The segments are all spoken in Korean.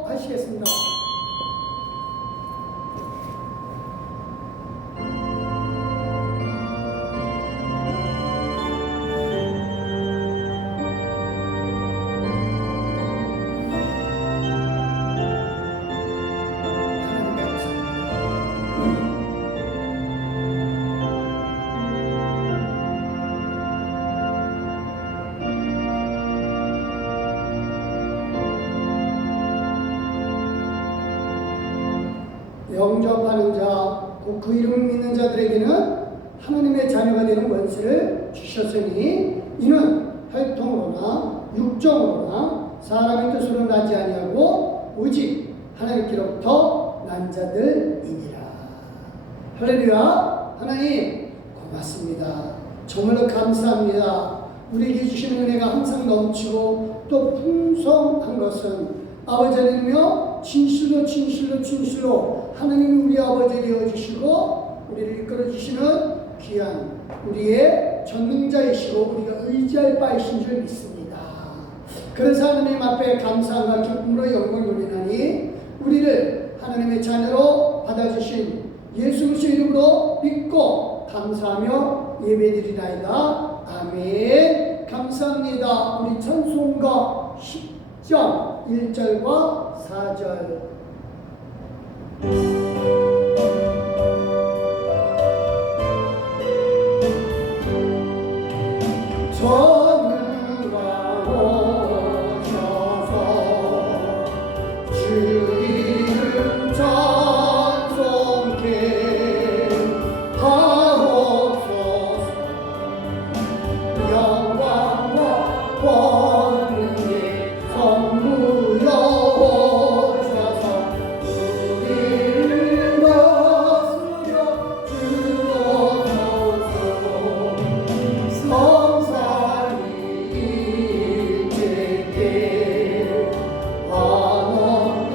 하시겠습니다. 영접하는 자, 그 이름을 믿는 자들에게는 하나님의 자녀가 되는 권세를 주셨으니 이는 혈통으로나 육정으로나 사람의 뜻으로 나지 아니하고 오직 하나님께로부터 난 자들이니라. 할렐루야. 하나님 고맙습니다. 정말로 감사합니다. 우리에게 주시는 은혜가 항상 넘치고 또 풍성한 것은 아버지 하나님이여 진실로 하나님이 우리 아버지 되어주시고 우리를 이끌어주시는 귀한 우리의 전능자이시고 우리가 의지할 바이신 줄 믿습니다. 그래서 하나님 앞에 감사함과 기쁨으로 영광을 돌리나니 우리를 하나님의 자녀로 받아주신 예수 그리스도의 이름으로 믿고 감사하며 예배드리나이다. 아멘. 감사합니다. 우리 찬송가 10장 1절과 4절 전능가 오셔서 주 이름 찬송케 하옵소서. 영광과 권능의 성부여 오셔서 우리를 다스려 주옵소서. 성삼위 일체께 한없는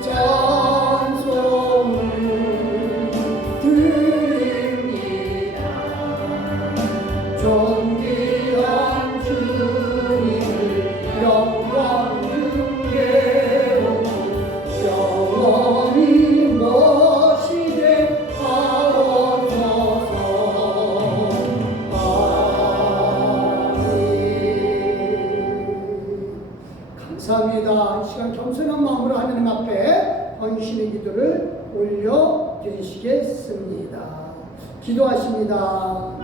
찬송을 드립니다. 존귀한 주님을 영광 등대하고 영원히 모시게 하옵소서. 아멘. 감사합니다. 이 시간 겸손한 마음으로 하나님 앞에 헌신의 기도를 올려드리시겠습니다. 기도하십니다.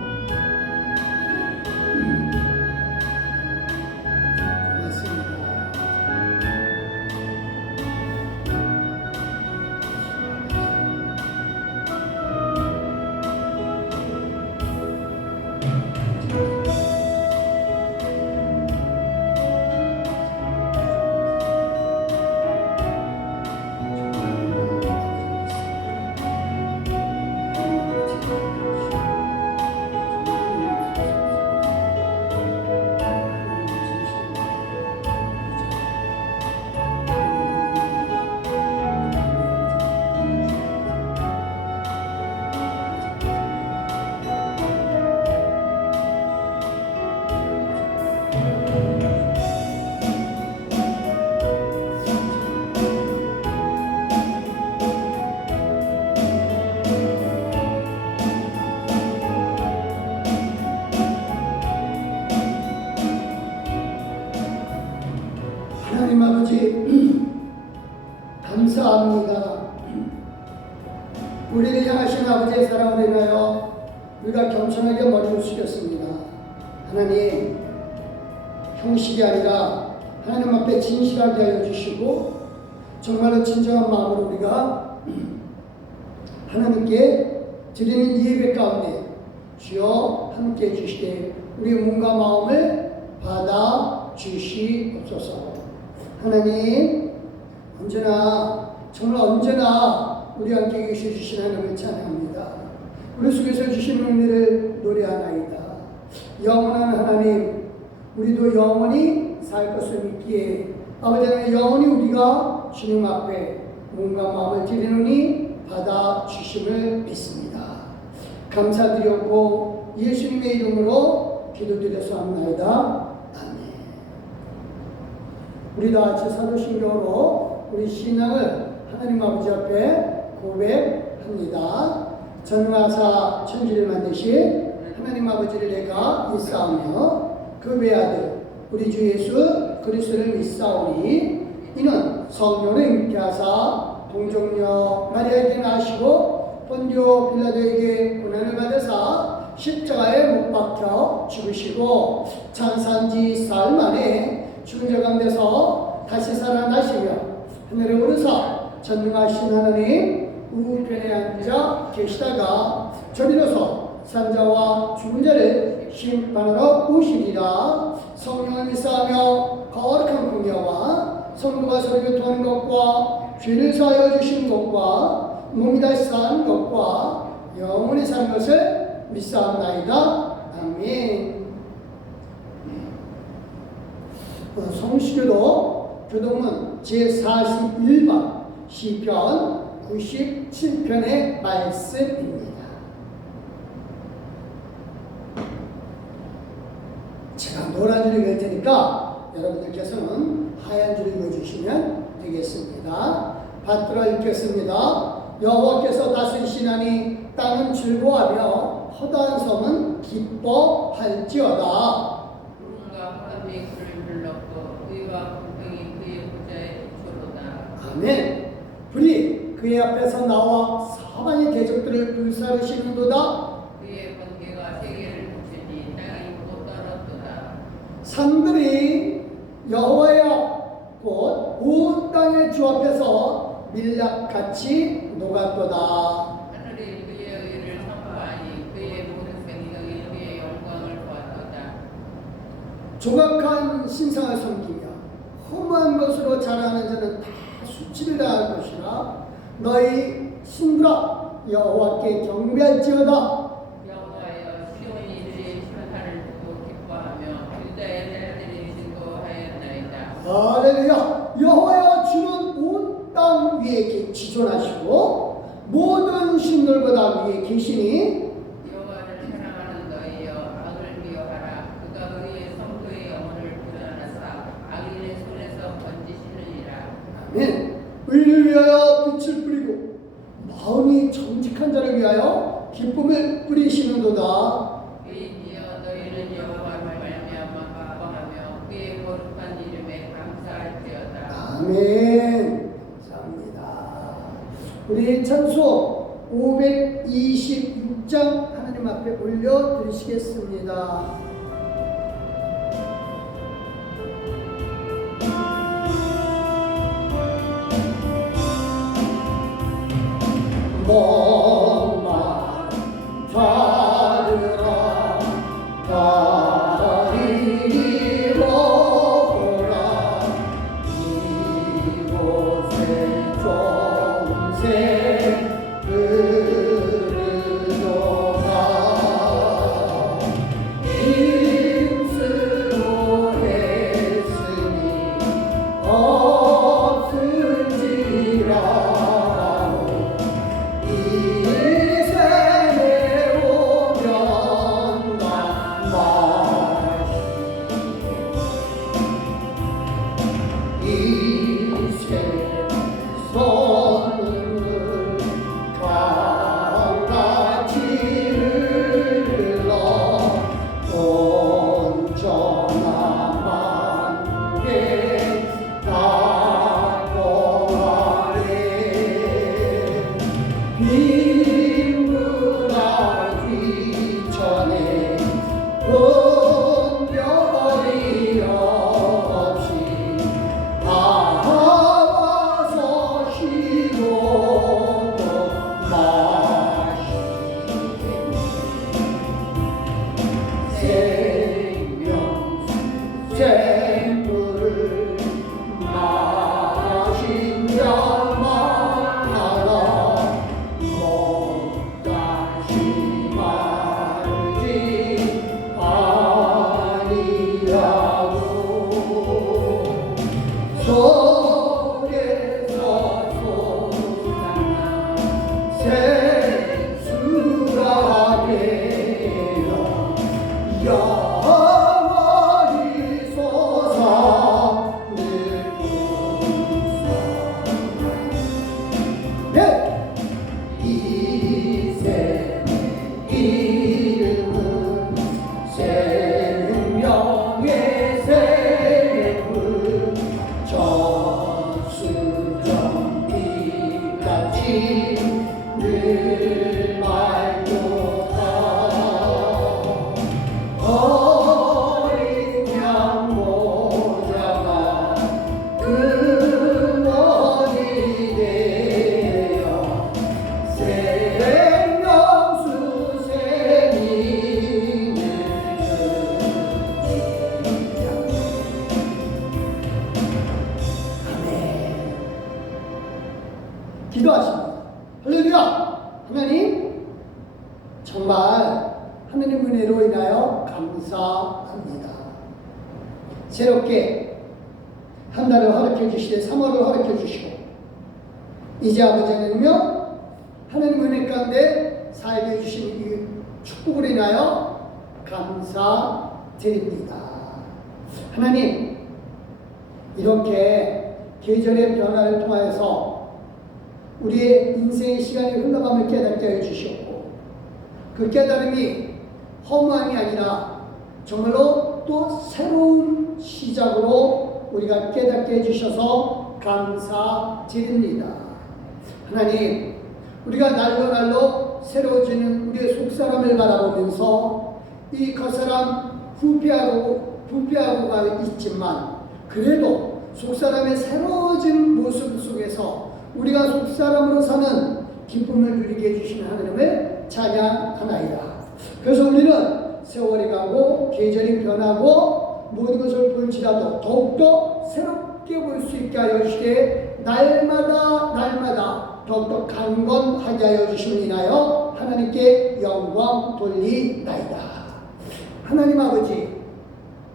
하나님 아버지 감사합니다. 우리를 향하신 아버지의 사랑을 인하여 우리가 겸손하게 머리를 숙였습니다. 하나님 형식이 아니라 하나님 앞에 진실하게 하여 주시고 정말로 진정한 마음으로 우리가 하나님께 드리는 예배 가운데 주여 함께 해주시되 우리 몸과 마음을 받아 주시옵소서. 하나님 언제나 정말 언제나 우리 함께 계셔 주신 하나님을 찬양합니다. 우리 속에서 주시는 은혜를 노래하나이다. 영원한 하나님 우리도 영원히 살 것을 믿기에 아버지 하나님 영원히 우리가 주님 앞에 몸과 마음을 드리노니 받아 주심을 믿습니다. 감사드렸고 예수님의 이름으로 기도드려서 합나이다. 아멘. 우리 다 같이 사도신경으로 우리 신앙을 하나님 아버지 앞에 고백합니다. 전능하사 천지를 만드신 하나님 아버지를 내가 믿사오며 그 외아들 우리 주 예수 그리스도를 믿사오니 이는 성령을 임케 하사 동정녀 마리아에게 나시고 본디오 빌라도에게 고난을 받으사 십자가에 못 박혀 죽으시고 장사한지 사흘 만에 죽은 자 가운데서 다시 살아나시며 하늘에 오르사 전능하신 하나님 우편에 앉아 계시다가 저리로서 산자와 죽은 자를 심판하러 오시리라. 성령을 믿사하며 거룩한 공예와 성도가 서로 교통하는 것과 죄를 사하여 주시는 것과 몸이 다시 사는 것과 영원히 사는 것을 믿사옵나이다. 아멘. 성시교도 교동문 제41번 시편 97편의 말씀입니다. 제가 노란 줄을 읽을 테니까 여러분들께서는 하얀 줄을 읽어주시면 되겠습니다. 받들어 읽겠습니다. 여호와께서 다스리시나니 땅은 즐거워하며 허다한 섬은 기뻐할지어다. 누군가 하나님의 그를 불렀고 의와 공평이 그의 보좌에 비추로다. 아멘. 불이 그의 앞에서 나와 사방의 대적들을 불사르시는도다. 그의 번개가 세계를 부수니 땅이 못 떨었도다. 산들이 여호와의 앞 곧 온 땅의 주 앞에서 밀랍같이 녹았도다. 하늘이 그의 의를 선포하니 그의 모든 생명이 그의 영광을 보았도다. 조각한 신상을 섬기며 허무한 것으로 자라는 자는 다 수치를 당할 것이라. 너희 신들아 여호와께 경배할지어다. 여호와여 시온이 이들의 심판을 보고 기뻐하며 유다의 자녀들이 진도하였나이다. 할렐루야. 여호와여 주는 온 땅 위에 지존하시고 모든 신들보다 위에 계시니 여호와를 사랑하는 너희여 악을 미워하라. 그가 그의 성도의 영혼을 구원하사 악인의 손에서 건지시느니라. 아멘. 의를 위하여 빛을 뿌리고 마음이 정직한 자를 위하여 기쁨을 뿌리시는도다. 의인이여 너희는 여호와를 말미암아 기뻐하며 그의 거룩한 이름에 감사할지어다. 아멘. 감사합니다. 우리 찬송 526장 하나님 앞에 올려드리시겠습니다. 목만 자르라 다리니 먹어라 이곳에 종생 흐르도다 힘쓰고 했으니 없을지라 늘 맑도다. 어린 양 모자가 근원이 되어 생명수생이 기도하십니다. 할렐루야! 하나님, 정말 하나님 은혜로 인하여 감사합니다. 새롭게 한 달을 허락해 주시되 3월을 허락해 주시고 이제 아버지 하나님이여 하나님 은혜 가운데 살게 해주신 이 축복을 인하여 감사드립니다. 하나님, 이렇게 계절의 변화를 통하여서 우리의 인생의 시간이 흘러감을 깨닫게 해주셨고 그 깨달음이 허무함이 아니라 정말로 또 새로운 시작으로 우리가 깨닫게 해주셔서 감사드립니다. 하나님, 우리가 날로 새로워지는 우리의 속사람을 바라보면서 이 겉사람 부패하고가 있지만 그래도 속사람의 새로워진 모습 속에서 우리가 속사람으로 사는 기쁨을 누리게 해주시는 하나님을 찬양하나이다. 그래서 우리는 세월이 가고 계절이 변하고 모든 것을 볼지라도 더욱더 새롭게 볼 수 있게 하여 주시되 날마다 더욱더 강건하게 하여 주심을 인하여 하나님께 영광 돌리나이다. 하나님 아버지,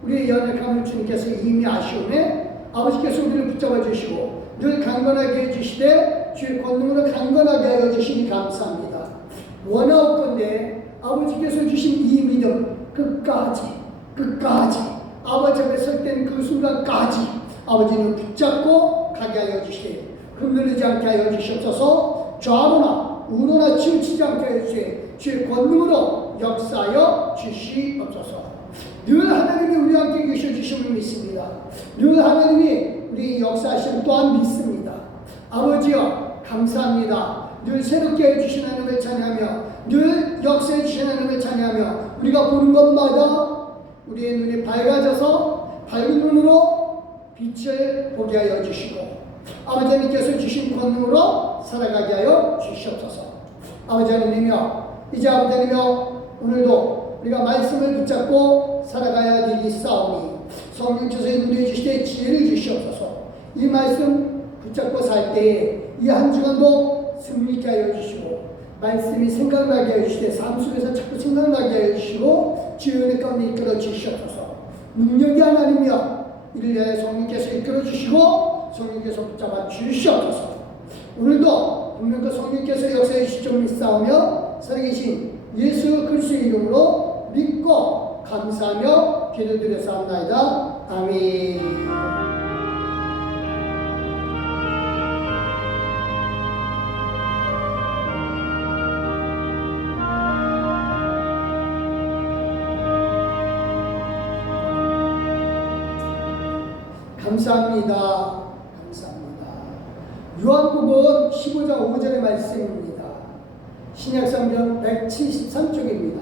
우리의 연약함을 주님께서 이미 아시오매 아버지께서 우리를 붙잡아 주시고 늘 강건하게 해주시되 주의 권능으로 강건하게 하여 주시니 감사합니다. 원하옵건대 아버지께서 주신 이 믿음 끝까지 아버지 앞에 설 때는 그 순간까지 아버지는 붙잡고 가게 하여 주시되 흔들리지 않게 하여 주시옵소서. 좌로나 우로나 치우치지 않게 하여 주시되 주의 권능으로 역사하여 주시옵소서. 늘 하나님이 우리와 함께 계셔 주심을 믿습니다. 늘 하나님이 우리 역사하심 또한 믿습니다. 아버지여 감사합니다. 늘 새롭게 해주신 하나님을 찬양하며 늘 역사해 주신 하나님을 찬양하며 우리가 보는 것마다 우리의 눈이 밝아져서 밝은 눈으로 빛을 보게 하여 주시고 아버지 하나님께서 주신 권능으로 살아가게 하여 주시옵소서. 아버지 하나님이여 이제 아버지 하나님이여 오늘도 우리가 말씀을 붙잡고 살아가야 되기 싸우니 성령께서 인도해 주시되 지혜를 주시옵소서. 이 말씀 붙잡고 살 때에 이 한 주간도 승리케 하여 주시고 말씀이 생각나게 하여 주시되 삶 속에서 자꾸 생각나게 하여 주시고 주의 가운데 이끌어 주시옵소서. 능력이 하나님이여 이를 위하여 성령께서 이끌어 주시고 성령께서 붙잡아 주시옵소서. 오늘도 분명 그 성령께서 역사해 주실 줄 믿사오며 살아계신 예수 그리스도의 이름으로 믿고 감사하며 기도드렸사옵나이다. 아멘. 감사합니다. 요한복음 15장 5절의 말씀입니다. 신약성경 173쪽입니다.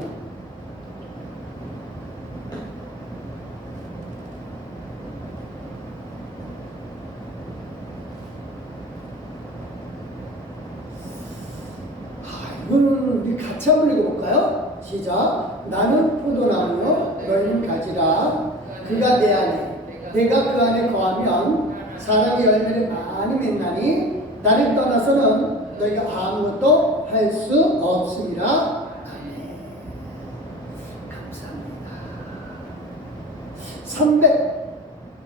이거는 우리 같이 한번 읽어볼까요? 시작. 나는 포도나무요 너희는 가지라. 그가 내 안에 내가 그 안에 거하면 사람이 열매를 많이 맺나니 나를 떠나서는 너희가 아무것도 할 수 없습니다. 아멘. 감사합니다.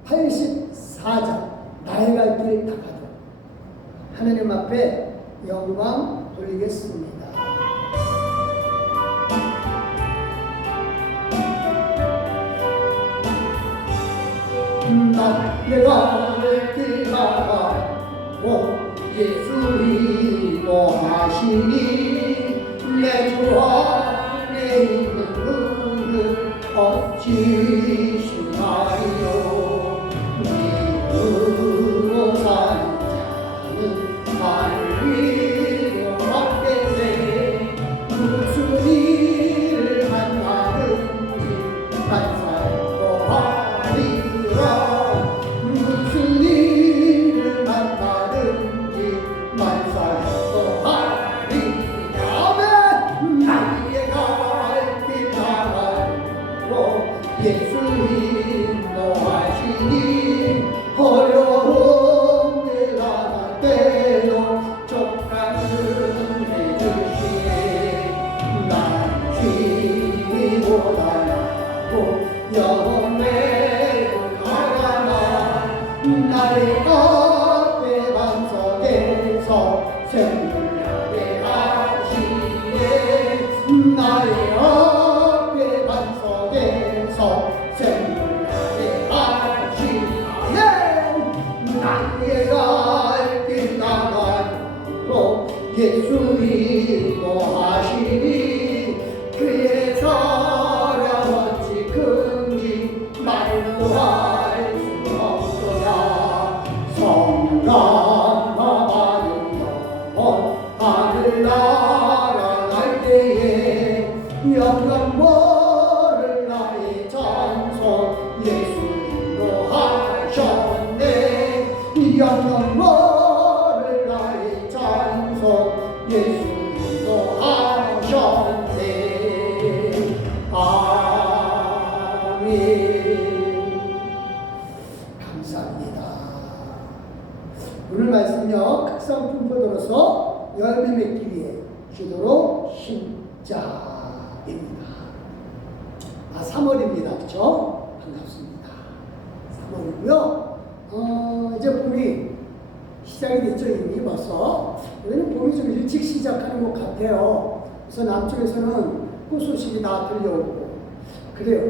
384장 나의 갈 길 다가도 하느님 앞에 영광 돌리겠습니다. 내가 길 다가고 예수 인도하시니 내 주 안에 있는 눈을 엎지시나요. 믿음으로 사는 자는 하늘 생명의 아시에 나의 앞에 반석에서 생명의 아시 나의 갈 길 나가로 예수 인도하시니 그의 사랑 어찌 큰지 말로 할 수 없도다. 성남하는 영원 하늘나라 갈 때에 영광 모를 나의 찬송 예수 인도하셨네. 영광 모를 나의 찬송 예수 인도하셨네. 아멘. 감사합니다. 오늘 말씀요 극상 분포도로서 열매 맺기 위해 기도로 힘자입니다. 3월입니다. 그렇죠? 반갑습니다. 3월이고요. 이제 봄이 시작이 됐죠. 이미 벌써. 우리는 봄이 좀 일찍 시작하는 것 같아요. 그래서 남쪽에서는 꽃 소식이 다 들려오고 그래요.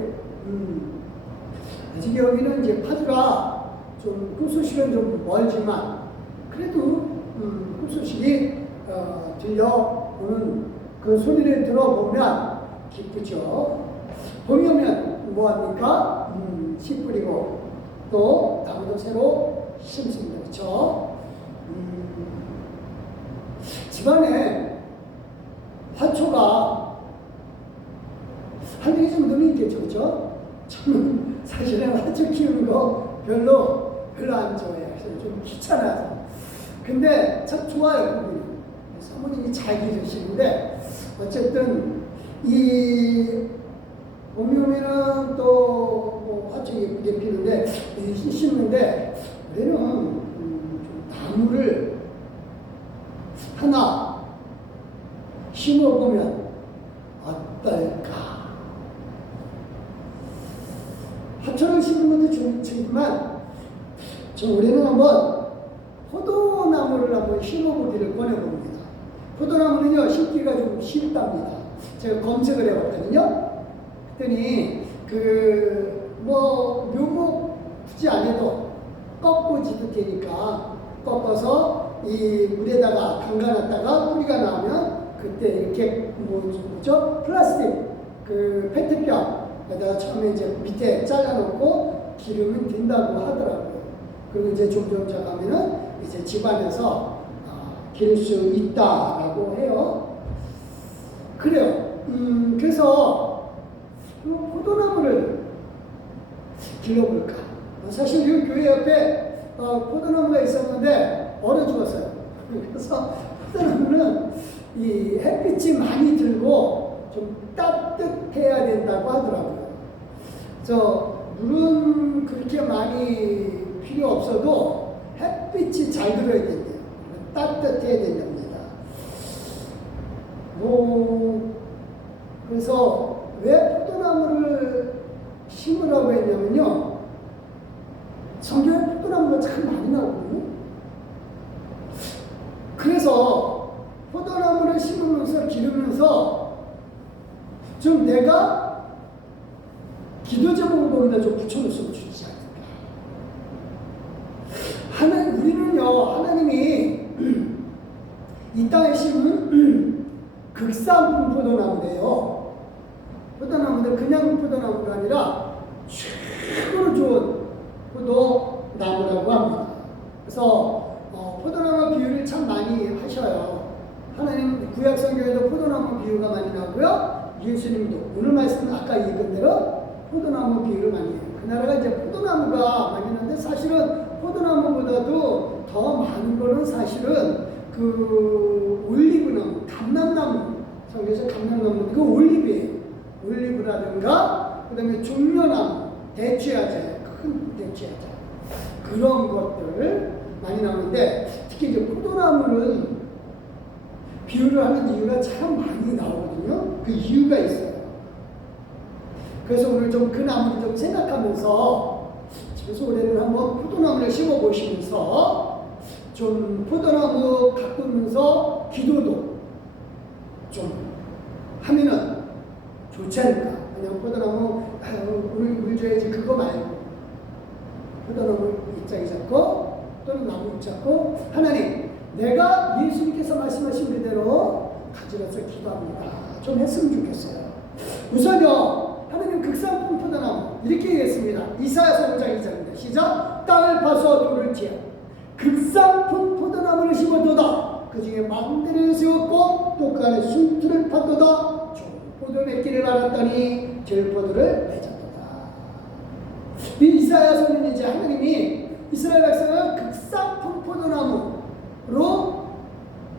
아직 여기는 이제 파주라 좀 꽃 소식은 좀 멀지만 그래도 꽃 소식이 들려오는 그 소리를 들어보면 기쁘죠. 봄이 오면 뭐합니까? 씨 뿌리고 또 나무도 새로 심습니다. 그렇죠? 집안에 화초가 한 개씩 눈이 있겠죠. 그렇죠? 저는 사실은 화초 키우는 거 별로 안 좋아해요. 좀 귀찮아서. 근데 참 좋아요. 그분이. 사모님이 잘 기르시는데 어쨌든 이 봄이 오면은 또 화초 예쁘게 피는데 심는데 우리는 좀 나무를 하나 심어보면 어떨까? 화초를 심는 것도 좋지만 우리는 한번 포도나무를 한번 심어보기를 권해봅니다. 포도나무는요 심기가 좀 쉽답니다. 제가 검색을 해봤거든요. 그랬더니 묘목 굳이 안 해도 꺾어지도 되니까 꺾어서 이 물에다가 담가놨다가 뿌리가 나오면 그때 이렇게 뭐죠? 플라스틱 페트병에다가 처음에 이제 밑에 잘라놓고 기르면 된다고 하더라고요. 그리고 이제 점점 자가면은 이제 집안에서 기를 수 있다라고 해요. 그래요. 그래서 포도나무를 길러볼까? 사실 이 교회 옆에 포도나무가 있었는데 얼어 죽었어요. 그래서 포도나무는 이 햇빛이 많이 들고 좀 따뜻해야 된다고 하더라고요. 그래서 물은 그렇게 많이 필요 없어도 햇빛이 잘 들어야 된대요. 따뜻해야 된답니다. 그래서 왜 포도나무를 심으라고 했냐면요. 성경에 포도나무가 참 많이 나오거든요. 그래서 포도나무를 심으면서 기르면서 좀 내가 기도 제목을 거기다 좀 붙여놓으면 좋지 않을까. 우리는요, 하나님이 이 땅에 심은 극산 포도나무래요. 포도나무는 그냥 포도나무가 아니라 최고로 좋은 포도나무라고 합니다. 그래서 포도나무 비유를 참 많이 하셔요. 하나님 구약 성경에도 포도나무 비유가 많이 나오고요. 예수님도 오늘 말씀 아까 읽은 대로 포도나무 비유를 많이 해요. 그 나라가 이제 포도나무가 많이 있는데 사실은 포도나무보다도 더 많은 거는 사실은 올리브나무, 감람나무, 성경에서 감람나무, 올리브예요. 올리브라든가, 그 다음에 종려나무, 대추야자, 큰 대추야자. 그런 것들 많이 나오는데, 특히 이제 포도나무는 비유를 하는 이유가 참 많이 나오거든요. 그 이유가 있어요. 그래서 오늘 좀 그 나무를 좀 생각하면서, 집에서 올해는 한번 포도나무를 심어 보시면서, 좀 포도나무 가꾸면서 기도도 좀 하면은 좋지 않을까. 그냥 포도나무 물 줘야지 그거 말고 포도나무 잎사귀 잡고 또는 나무 잎 잡고 하나님 내가 예수님께서 말씀하신 그대로 가지러서 기도합니다. 좀 했으면 좋겠어요. 우선요 하나님 극상품 포도나무 이렇게 얘기했습니다. 이사야서 5장 2절입니다. 시작. 땅을 파서 돌을 지어 극상품 포도나무를 심어도다. 그 중에 망대를 세웠고 또 그 안에 순틀을 팠도다. 포도 맺기를 바랐더니 들포도를 맺었도다. 이 이사야서는 이제 하나님이 이스라엘 백성을 극상품 포도나무로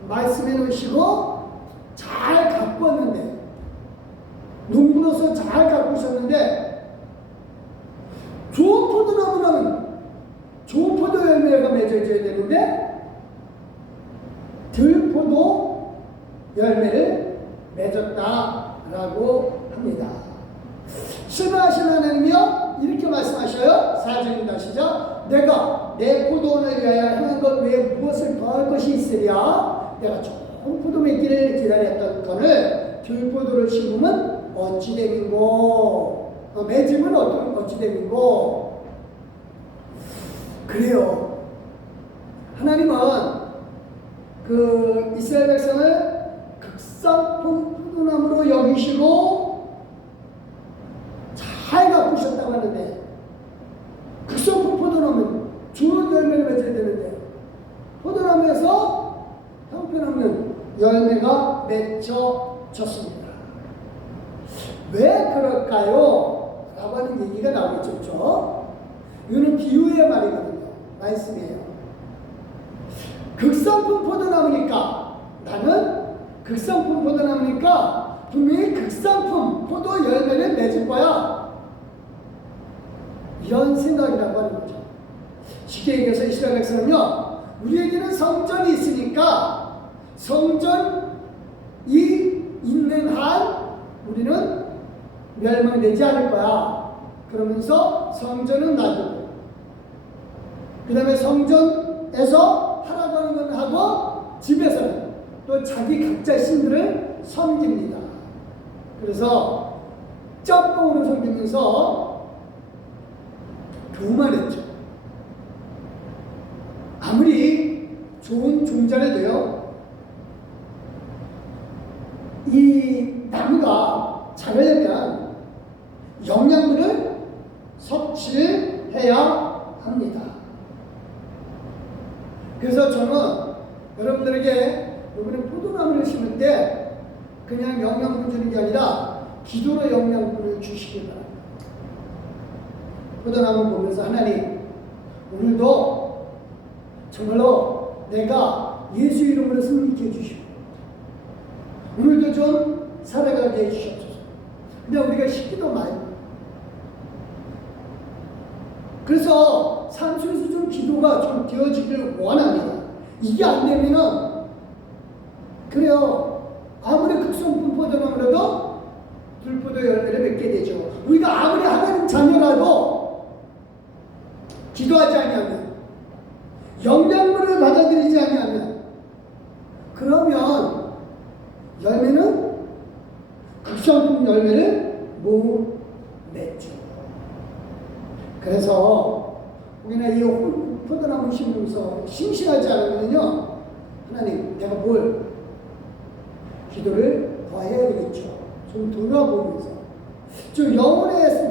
말씀해 놓으시고 잘 가꾸었는데 농부로서 잘 가꾸셨는데 좋은 포도나무는 좋은 포도 열매가 맺어져야 되는데 들포도 열매를 맺었다라고 합니다. 실망하신 하나님이요 이렇게 말씀하셔요. 4절입니다. 시작. 내가 내 포도원을 위하여 행한 것 외에 무엇을 더할 것이 있으랴. 내가 좋은 포도 맺기를 기다렸던 것을 들포도를 심으면 어찌 됨인고 맺으면 어찌 됨인고. 그래요. 하나님은 그 이스라엘 백성을 극상품 포도나무로 여기시고 잘 가꾸셨다고 하는데 극상품 포도나무는 좋은 열매를 맺어야 되는데 포도나무에서 형편없는 열매가 맺혀졌습니다. 왜 그럴까요? 라고 하는 얘기가 나오겠죠. 그렇죠? 이거는 비유의 말이거든요. 말씀이에요. 극상품 포도나무니까 나는 극상품 포도나무니까 분명히 극상품 포도 열매를 맺을 거야. 이런 생각이라고 하는 거죠. 쉽게 얘기해서 이스라엘 백성은요, 우리에게는 성전이 있으니까 성전이 있는 한 우리는 멸망되지 않을 거야. 그러면서 성전은 놔두고 그 다음에 성전에서 하라고 하는 건 하고 집에서는 또 자기 각자 신들을 섬깁니다. 그래서 짬뽕으로 섬기면서 교만했죠. 아무리 좋은 종자라도요, 이 나무가 자라려면 영양분을 섭취를 해야 합니다. 그래서 저는 여러분들에게 이번에 포도나무를 심을 때 그냥 영양분 주는 게 아니라 기도로 영양분을 주시기 바랍니다. 포도나무 보면서 하나님 오늘도 정말로 내가 예수 이름으로 승리케 해주시고 오늘도 좀 살아가게 해주시옵소서. 그냥 우리가 쉽기도 많이 그래서 삶 속에서 좀 기도가 좀 되어지기를 원합니다. 이게 안 되면은 그래요. 아무리 극성품 포도나무라도 들포도 열매를 맺게 되죠. 우리가 아무리 하나님 자녀라도 기도하지 아니하면 영양분을 받아들이지 아니하면 그러면 열매는 극성품 열매를 못 맺죠. 그래서 우리는 이 포도나무 심으면서 싱싱하지 않으면요, 하나님 내가 뭘 기도를 더 해야 되겠죠. 좀 돌아보면서 좀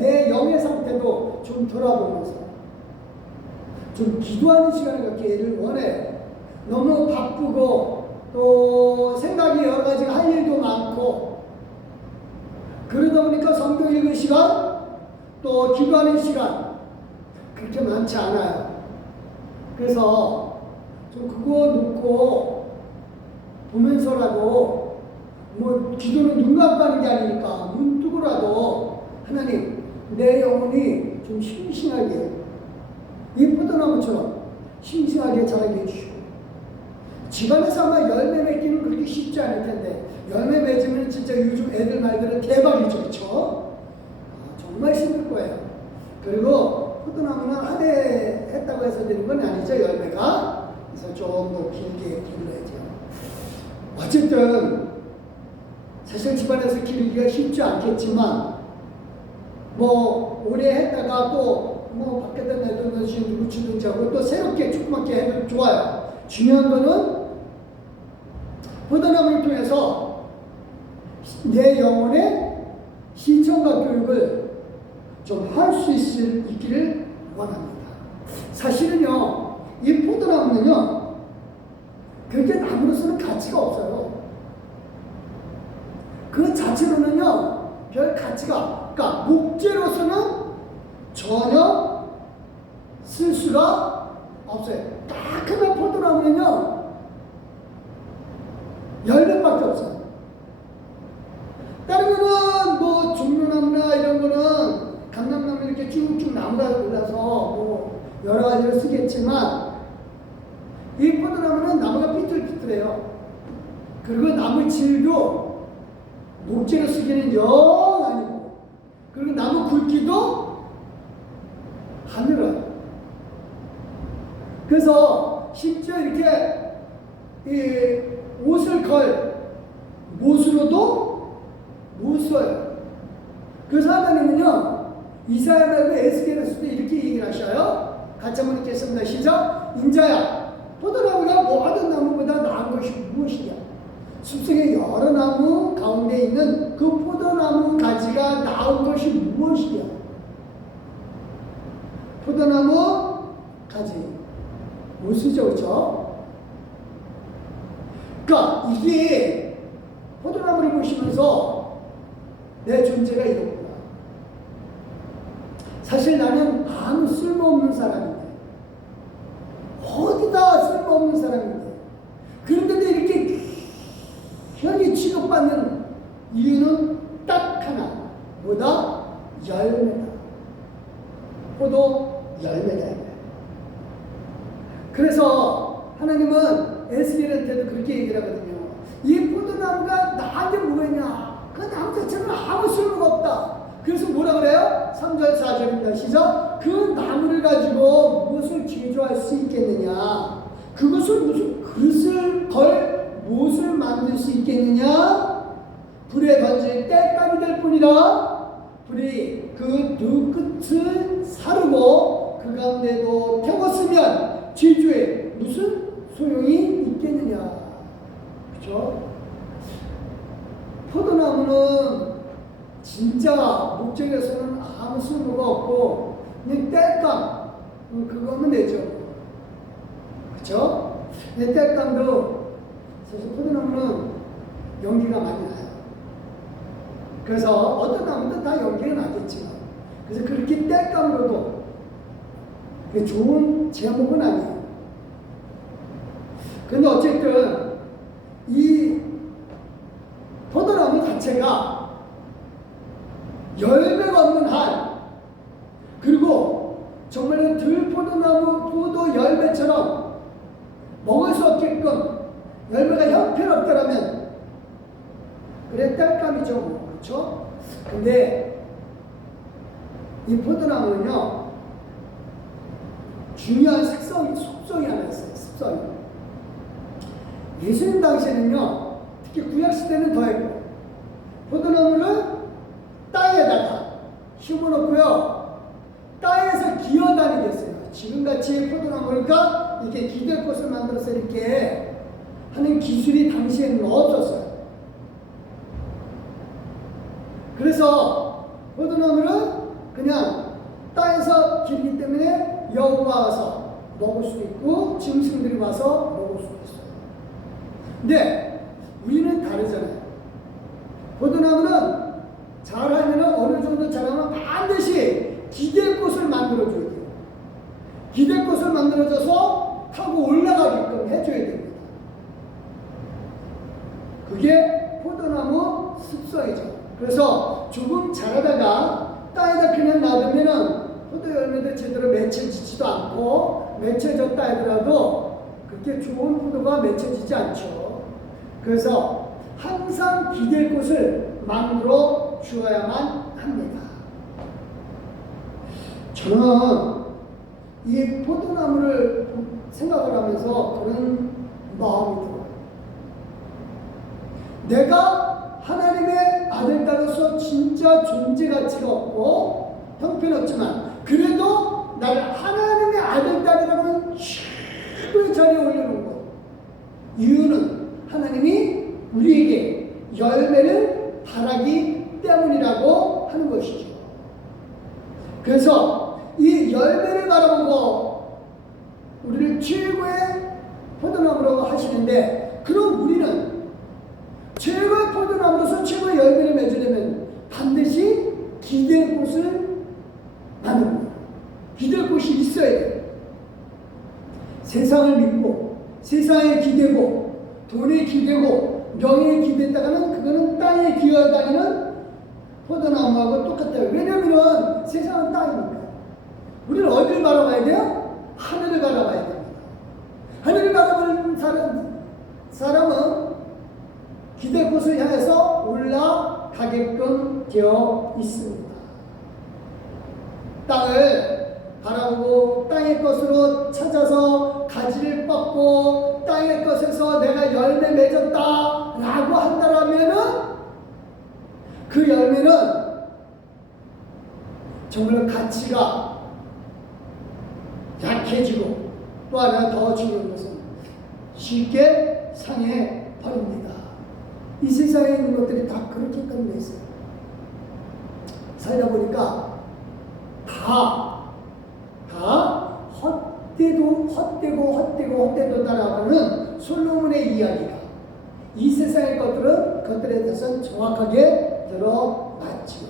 내 영의 상태도 좀 돌아보면서 좀 기도하는 시간을 갖기를 원해요. 너무 바쁘고 또 생각이 여러 가지가 할 일도 많고 그러다 보니까 성경 읽는 시간 또 기도하는 시간 그렇게 많지 않아요. 그래서 좀 그거 놓고 보면서라도 뭐 기도는 눈 감고 하는 게 아니니까 눈 뜨고라도 하나님 내 영혼이 좀 싱싱하게 이 포도나무처럼 싱싱하게 자라게 해주시고 집안에서 아마 열매 맺기는 그렇게 쉽지 않을 텐데 열매 맺으면 진짜 요즘 애들 말들은 대박이죠. 그렇죠? 정말 힘들 거예요. 그리고 포도나무는 한 해 했다고 해서 되는 건 아니죠. 열매가 그래서 좀 더 길게 기르야죠. 어쨌든 사실 집안에서 기르기가 쉽지 않겠지만 뭐 오래 했다가 또 뭐 밖에다 내두든지 누구 주든지 하고 또 새롭게 조그맣게 해도 좋아요. 중요한 거는 포도나무를 통해서 내 영혼의 신청과 교육을 좀 할 수 있기를 원합니다. 사실은요, 이 포도나무는요, 그렇게 나무로서는 가치가 없어요. 그 자체로는요, 별 가치가, 그러니까 목재로서는 전혀 쓸 수가 없어요. 따끔한 포도나무는요, 열매밖에 없어요. 다른 거는 뭐 종려나무나 이런 거는 감람나무 이렇게 쭉쭉 나무가 올라서 뭐 여러 가지를 쓰겠지만 이 포도나무는 나무가 삐뚤삐뚤해요. 그리고 나무 질도 목재로 쓰기는 영 아니고, 그리고 나무 굵기도 하늘어요. 그래서 심지어 이렇게 이 옷을 걸 못으로도 못 써요. 그래서 하나님은요, 이사야 말고 에스겔에서도 이렇게 얘기를 하셔요. 같이 한번 읽겠습니다. 시작. 인자야, 포도나무가 모든 나무보다 나은 것이 무엇이냐? 숲속의 여러 나무 가운데 있는 그 포도나무 가지가 나은 것이 무엇이냐? 포도나무 가지 못 쓰죠, 그렇죠? 그러니까 이게 포도나무를 보시면서 내 존재가 이렇구나. 사실 나는 아무 쓸모없는 사람인데, 어디다 쓸모없는 사람인데, 그런데도 이렇게 현이 취급받는 이유는 딱 하나, 뭐다? 열매다. 포도 열매다. 그래서 하나님은 에스겔한테도 그렇게 얘기를 하거든요. 이 포도나무가 나한테 뭐가 있냐? 그 나무 자체는 아무 쓸모가 없다. 그래서 뭐라 그래요? 3절 4절입니다. 시작. 그 나무를 가지고 무엇을 제조할 수 있겠느냐? 그것을 무슨 그릇을 걸 무엇을 만들 수 있겠느냐? 불에 던질 땔감이 될 뿐이라. 불이 그 두 끝을 사르고 그 가운데도 태웠으면 제조에 무슨 소용이 있겠느냐? 그렇죠? 포도나무는 진짜 목적에서는 아무 쓸모가 없고 그냥 땔감 그거면 되죠. 그렇죠? 땔감도 사실 포도나무는 연기가 많이 나요. 그래서 어떤 나무도 다 연기가 나겠지만, 그래서 그렇게 땔감으로도 좋은 제목은 아니에요. 근데 어쨌든 이 포도나무 자체가 열매가 없는 한, 그리고 정말로 들포도나무 포도 열매처럼 먹을 수 없게끔 열매가 형편없더라면 그래 땔감이죠. 그렇죠? 근데 이 포도나무는요, 중요한 속성이 하나 있어요. 습성이. 예수님 당시에는요, 특히 구약시대는 더했고, 포도나무를 땅에다가 심어놓고요, 땅에서 기어다니게 했어요. 지금같이 포도나무니까 이렇게 기댈 곳을 만들어서 이렇게 하는 기술이 당시에는 없었어요. 그래서 포도나무는 그냥 땅에서 기르기 때문에 여우가 와서 먹을 수 있고 짐승들이 와서 먹을 수 있어요. 근데 우리는 다르잖아요. 포도나무는 자라면 어느 정도 자라면 반드시 기댈 곳을 만들어줘야 돼요. 기댈 곳을 만들어줘서 타고 올라가게끔 해줘야 됩니다. 그게 포도나무 습성이죠. 그래서 조금 자라다가 땅에다 그냥 놔두면은 포도 열매도 제대로 맺혀지지도 않고, 맺혀졌다 하더라도 그렇게 좋은 포도가 맺혀지지 않죠. 그래서 항상 기댈 곳을 만들어 주어야만 합니다. 저는 이 포도나무를 생각을 하면서 그런 마음이 들어요. 내가 하나님의 아들, 딸로서 진짜 존재 가치가 없고 형편없지만 그래도 나를 하나님의 아들, 딸이라고 최고의 자리에 올려놓은 것. 이유는 하나님이 우리에게 열매를 바라기 때문이라고 하는 것이죠. 그래서 이 열매를 바라보고 우리를 최고의 포도나무라고 하시는데, 그럼 우리는 최고의 포도나무로서 최고의 열매를 맺으려면 반드시 기댈 곳을 만듭니다. 기댈 곳이 있어야 돼요. 세상을 믿고 세상에 기대고 돈에 기대고 명예에 기댔다가는 그거는 땅에 기어다니는 포도나무하고 똑같아요. 왜냐하면 세상은 땅이니까. 우리는 어디를 바라봐야 돼요? 하늘을 바라봐야 됩니다. 하늘을 바라보는 사람은 기댈 곳을 향해서 올라가게끔 되어 있습니다. 땅을 바라보고 땅의 것으로 찾아서 가지를 뻗고 땅의 것에서 내가 열매 맺었다 라고 한다면은 그 열매는 정말 가치가 약해지고, 또 하나 더 중요한 것은 쉽게 상해 버립니다. 이 세상에 있는 것들이 다 그렇게 끝내 있어요. 살다 보니까 다 헛되고 따라가는 솔로몬의 이야기가 이 세상의 것들에 대해서는 정확하게 들어맞지요.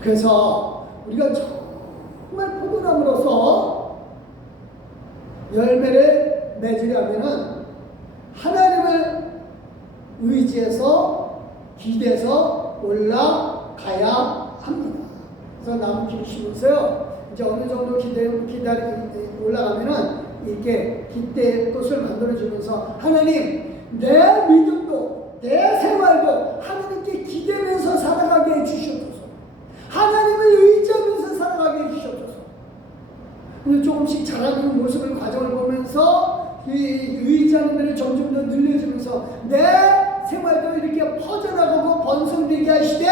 그래서 우리가 정말 포도나무로서 열매를 맺으려면은 하나님을 의지해서 기대서 올라가야 합니다. 그래서 나무 키우시면서요, 이제 어느 정도 올라가면은 이렇게 기대의 꽃을 만들어주면서 하나님, 내 믿음도 내 생활도 하나님께 기대면서 살아가게 해주시옵소서. 하나님을 의지하면서 살아가게 해주시옵소서. 근데 조금씩 자라는 모습을 과정을 보면서 이 의지하는 데를 점점 더 늘려주면서 내 생활도 이렇게 퍼져나가고 번성되게 하시되,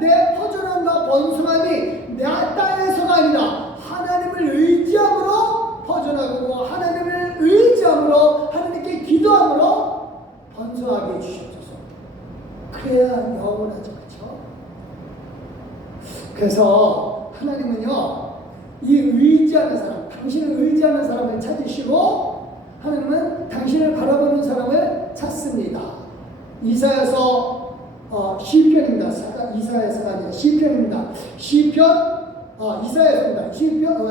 내 퍼져나간다 번성함이 내 땅에서가 아니라 하나님을 의지함으로 퍼져나가고 하나님을 의지함으로 하나님께 기도함으로 번성하게 해주시옵소서. 그래야 영원하죠. 그렇죠? 그래서 하나님은요, 이 의지하는 사람, 당신을 의지하는 사람을 찾으시고 하나님은 당신을 바라보는 사람을 찾습니다. 이사야서 시편입니다. 이사야서가 아니라 시편입니다.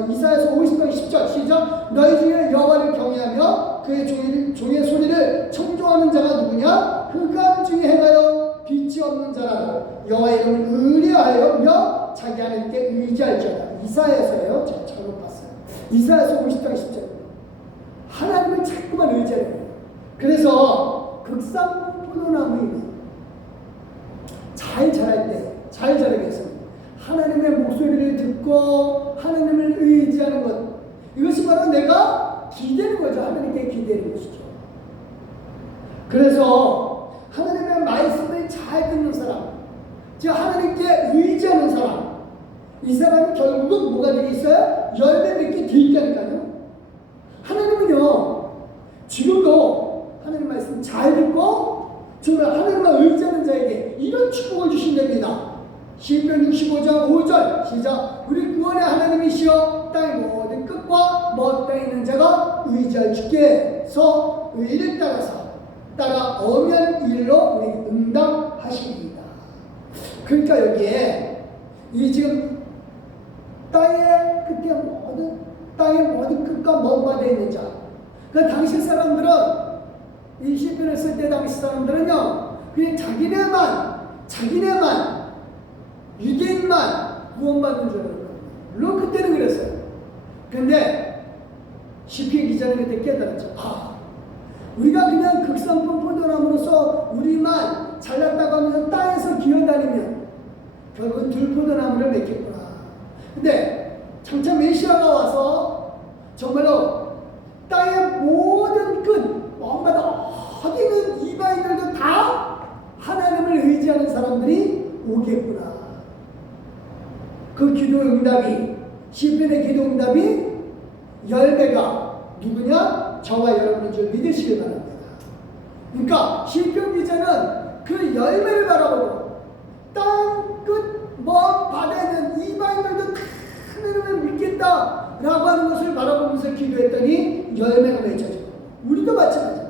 이사야서 50장 10절 시작. 너희 중에 여호와를 경외하며 그의 종의 소리를 청종하는 자가 누구냐? 흑암 중에 행하여 빛이 없는 자라도 여호와의 이름을 의뢰하여 자기 하나님께 의지할지어다. 이사야서예요. 제가 잘못 봤어요. 이사야서 50장 10절. 하나님을 자꾸만 의지해요. 그래서 극상 포도나무는 잘 자라기 위해서 하나님의 목소리를 듣고 하나님을 의지하는 것, 이것이 바로 내가 기대는 거죠. 하나님께 기대는 것이죠. 그래서 하나님의 말씀을 잘 듣는 사람, 즉 하나님께 의지하는 사람, 이 사람이 결국은 뭐가 되겠어요? 열매 맺게 돼 있다니까요. 하나님은요, 지금도 하나님 말씀 잘 듣고 정말 하나님만 의지하는 자에게 이런 축복을 주신답니다. 시편 65장 5절 시작. 우리 구원의 하나님이시여 땅의 모든 끝과 먼 땅에 있는 자가 의지할 주께서 의를 따라 엄연 일로 우리 응답하십니다. 그러니까 여기에 이 지금 땅의 모든 끝과 먼 바다에 있는 자, 그러니까 당시 사람들은, 이 시편을 쓸 때 당시 사람들은요, 그냥 자기네만 유대인만 구원받는 줄 알았거든요. 물론 그때는 그랬어요. 근데 시편 기자는 그때 깨달았죠. 우리가 그냥 극성품 포도나무로서 우리만 잘났다고 하면서 땅에서 기어다니면 결국은 들포도나무를 맺겠구나. 근데 장차 메시아가 와서 정말로 땅의 오겠구나. 그 기도 응답이, 시편의 기도 응답이 열매가 누구냐? 저와 여러분인 줄 믿으시길 바랍니다. 그러니까 시편 기자는 그 열매를 바라보고 땅 끝 먼 바다에 있는 이방인들도 하나님을 믿겠다라고 하는 것을 바라보면서 기도했더니 열매가 맺혀져. 우리도 마찬가지입니다.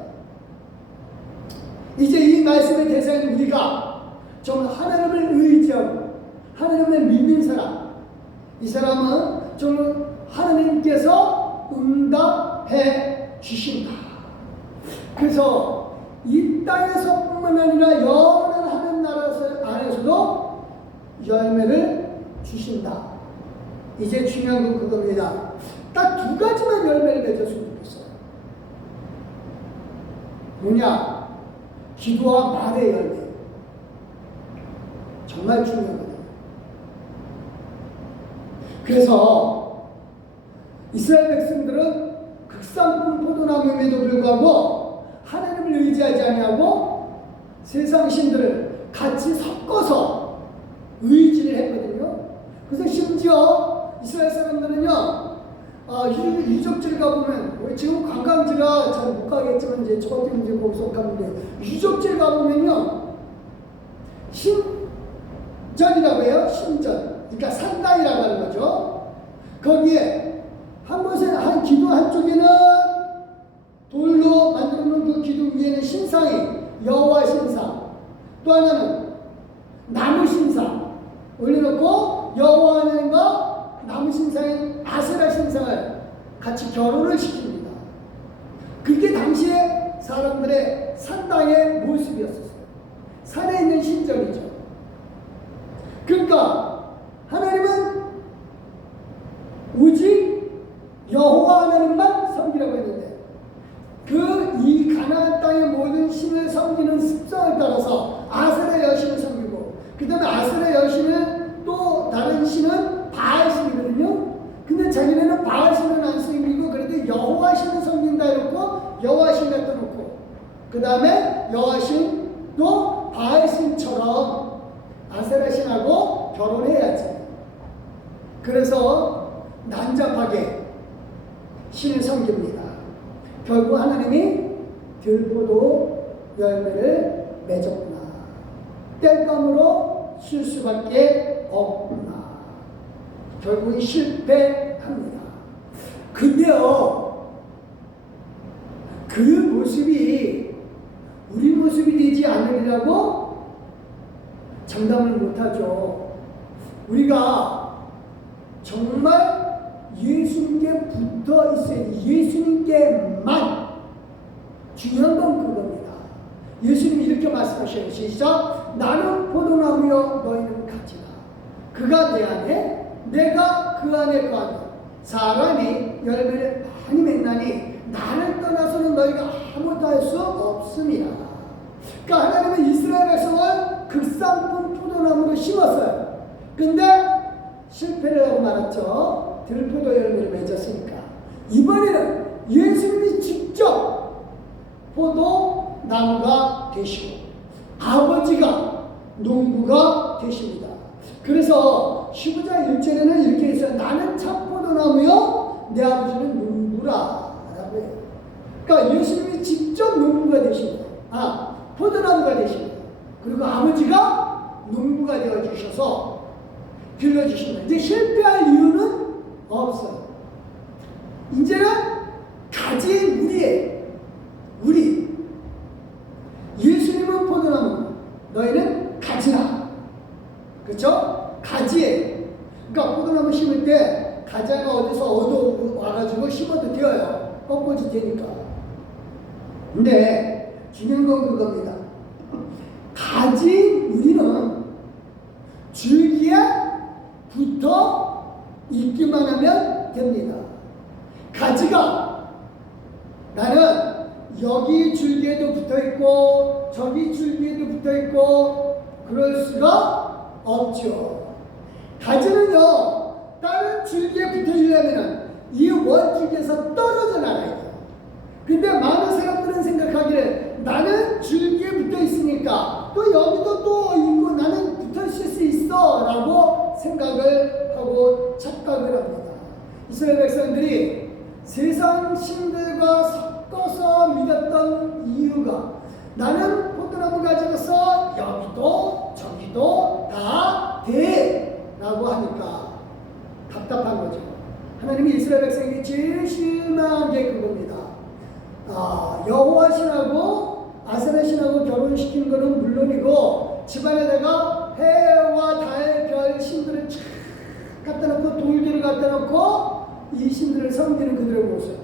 이제 이 말씀의 대상인 우리가 정말 하나님을 의지하고 하나님을 믿는 사람, 이 사람은 정말 하나님께서 응답해 주신다. 그래서 이 땅에서뿐만 아니라 영원한 하나님 나라 안에서도 열매를 주신다. 이제 중요한 건 그겁니다. 딱 두 가지만 열매를 맺었으면 좋겠어요. 뭐냐? 기도와 말의 열매. 정말 중요합니다. 그래서 이스라엘 백성들은 극상품 포도나무임에도 불구하고 하나님을 의지하지 아니하고 세상 신들을 같이 섞어서 의지를 했거든요. 그래서 심지어 이스라엘 사람들은요, 유적지를 가보면, 지금 관광지라 잘 못 가겠지만, 이제 저 같은 이제 거기서 가는데, 유적지를 가보면요, 신전이라고 해요, 신전. 그러니까 산당이라고 하는 거죠. 거기에 한 곳에, 한 기도 한쪽에는 돌로 만들어 놓은 그 기도 위에는 신상이 여호와 신상, 또 하나는 나무 신상 올려놓고 여호와 하나님과 나무 신상인 아세라 신상을 같이 결혼을 시킵니다. 그게 당시에 사람들의 산당의 모습이었어요. 산에 있는 신전이죠. 그러니까 하나님은 오직 여호와 하나님만 섬기라고 했는데 이 가나안 땅의 모든 신을 섬기는 습성을 따라서 아세라 여신을 섬기고 그 다음에 아세라 여신을 또 다른 신은 바알 신이거든요. 근데 자기네는 바알 신은 안 섬기고 그래도 여호와 신을 섬긴다 이러고 여호와 신 갖다 놓고 그 다음에 여호와 신도 바알 신처럼 아세라 신하고 결혼해야지. 그래서 난잡하게 신을 섬깁니다. 결국 하나님이 들포도 열매를 맺었구나. 땔감으로 쓸 수밖에 없구나. 결국 실패합니다. 근데요, 그 모습이 우리 모습이 되지 않으리라고 장담을 못하죠. 우리가 정말 예수님께 붙어 있어야 돼. 예수님께만. 중요한 건 그겁니다. 예수님이 이렇게 말씀하셔요. 시작. 나는 포도나무여 너희는 가지라. 그가 내 안에 내가 그 안에 거하면 사람이 열매를 많이 맺나니 나를 떠나서는 너희가 아무것도 할 수 없습니다. 그러니까 하나님은 이스라엘 백성을 극상품 포도나무로 심었어요. 근데 실패를 하고 말았죠. 들포도 열매를 맺었으니까. 이번에는 예수님이 직접 포도나무가 되시고 아버지가 농부가 되십니다. 그래서 15장 1절에는 이렇게 있어요. 나는 참 포도나무요 내 아버지는 농부라 라고 해요. 그러니까 예수님이 직접 농부가 되십니다. 포도나무가 되십니다. 그리고 아버지가 농부가 되어주셔서 길러주십니다. 이제 실패할 이유는 없어요. 이제는 가진 우리 예수님은 포도나무 너희는 가지라. 그렇죠? 가지예요. 그러니까 포도나무 심을 때 가지가 어디서 얻어 와가지고 심어도 되어요. 꺾어지 되니까. 근데 중요한 건 그겁니다. 가진 우리는 줄기에 붙어 있기만 하면 됩니다. 가지가 나는 여기 줄기에도 붙어있고 저기 줄기에도 붙어있고 그럴 수가 없죠. 가지는요 다른 줄기에 붙어있려면 이 원줄기에서 떨어져 나가야 돼요. 근데 많은 사람들은 생각하기를 나는 줄기에 붙어있으니까 또 여기도 또 있고 나는 붙어있을 수 생각을 하고 착각을 합니다. 이스라엘 백성들이 세상 신들과 섞어서 믿었던 이유가 나는 포도나무 가지고서 여기도 저기도 다 돼 라고 하니까 답답한 거죠. 하나님이 이스라엘 백성에게 제일 실망한 게 그겁니다. 여호와 신하고 아세라 신하고 결혼시킨 거는 물론이고 집안에다가 해와 달, 별 신들을 쫙 갖다 놓고 돌들을 갖다 놓고 이 신들을 섬기는 그들의 모습.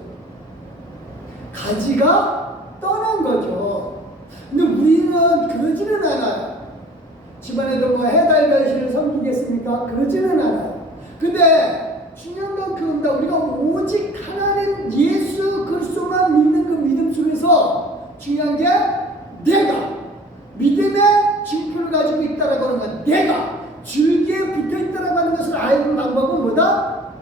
가지가 떠난 거죠. 근데 우리는 그러지는 않아요. 집안에도 뭐 해, 달, 별 신을 섬기겠습니까? 그러지는 않아요. 근데 중요한 건 그겁니다. 우리가 오직 하나님 예수 그리스도만 믿는 그 믿음 속에서 중요한 게 내가 믿음의 징표를 가지고 있다라고 하는 건 내가 줄기에 붙어 있다라고 하는 것을 알는 방법은 뭐다?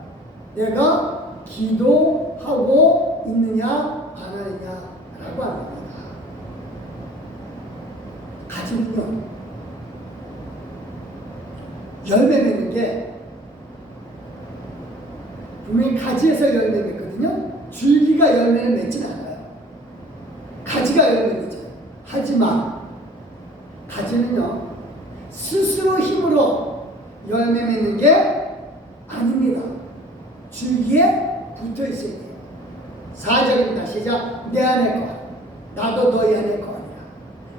내가 기도하고 있느냐 안 하느냐라고 하는 겁니다. 가지는요 열매 맺는 게 분명히 가지에서 열매 맺거든요. 줄기가 열매를 맺진 않아요. 가지가 열매 맺어요. 하지만 가지는요 스스로 힘으로 열매 맺는 게 아닙니다. 줄기에 붙어 있어야 돼요. 4절입니다. 시작. 내 안에 거 나도 너희 안에 거 아니라.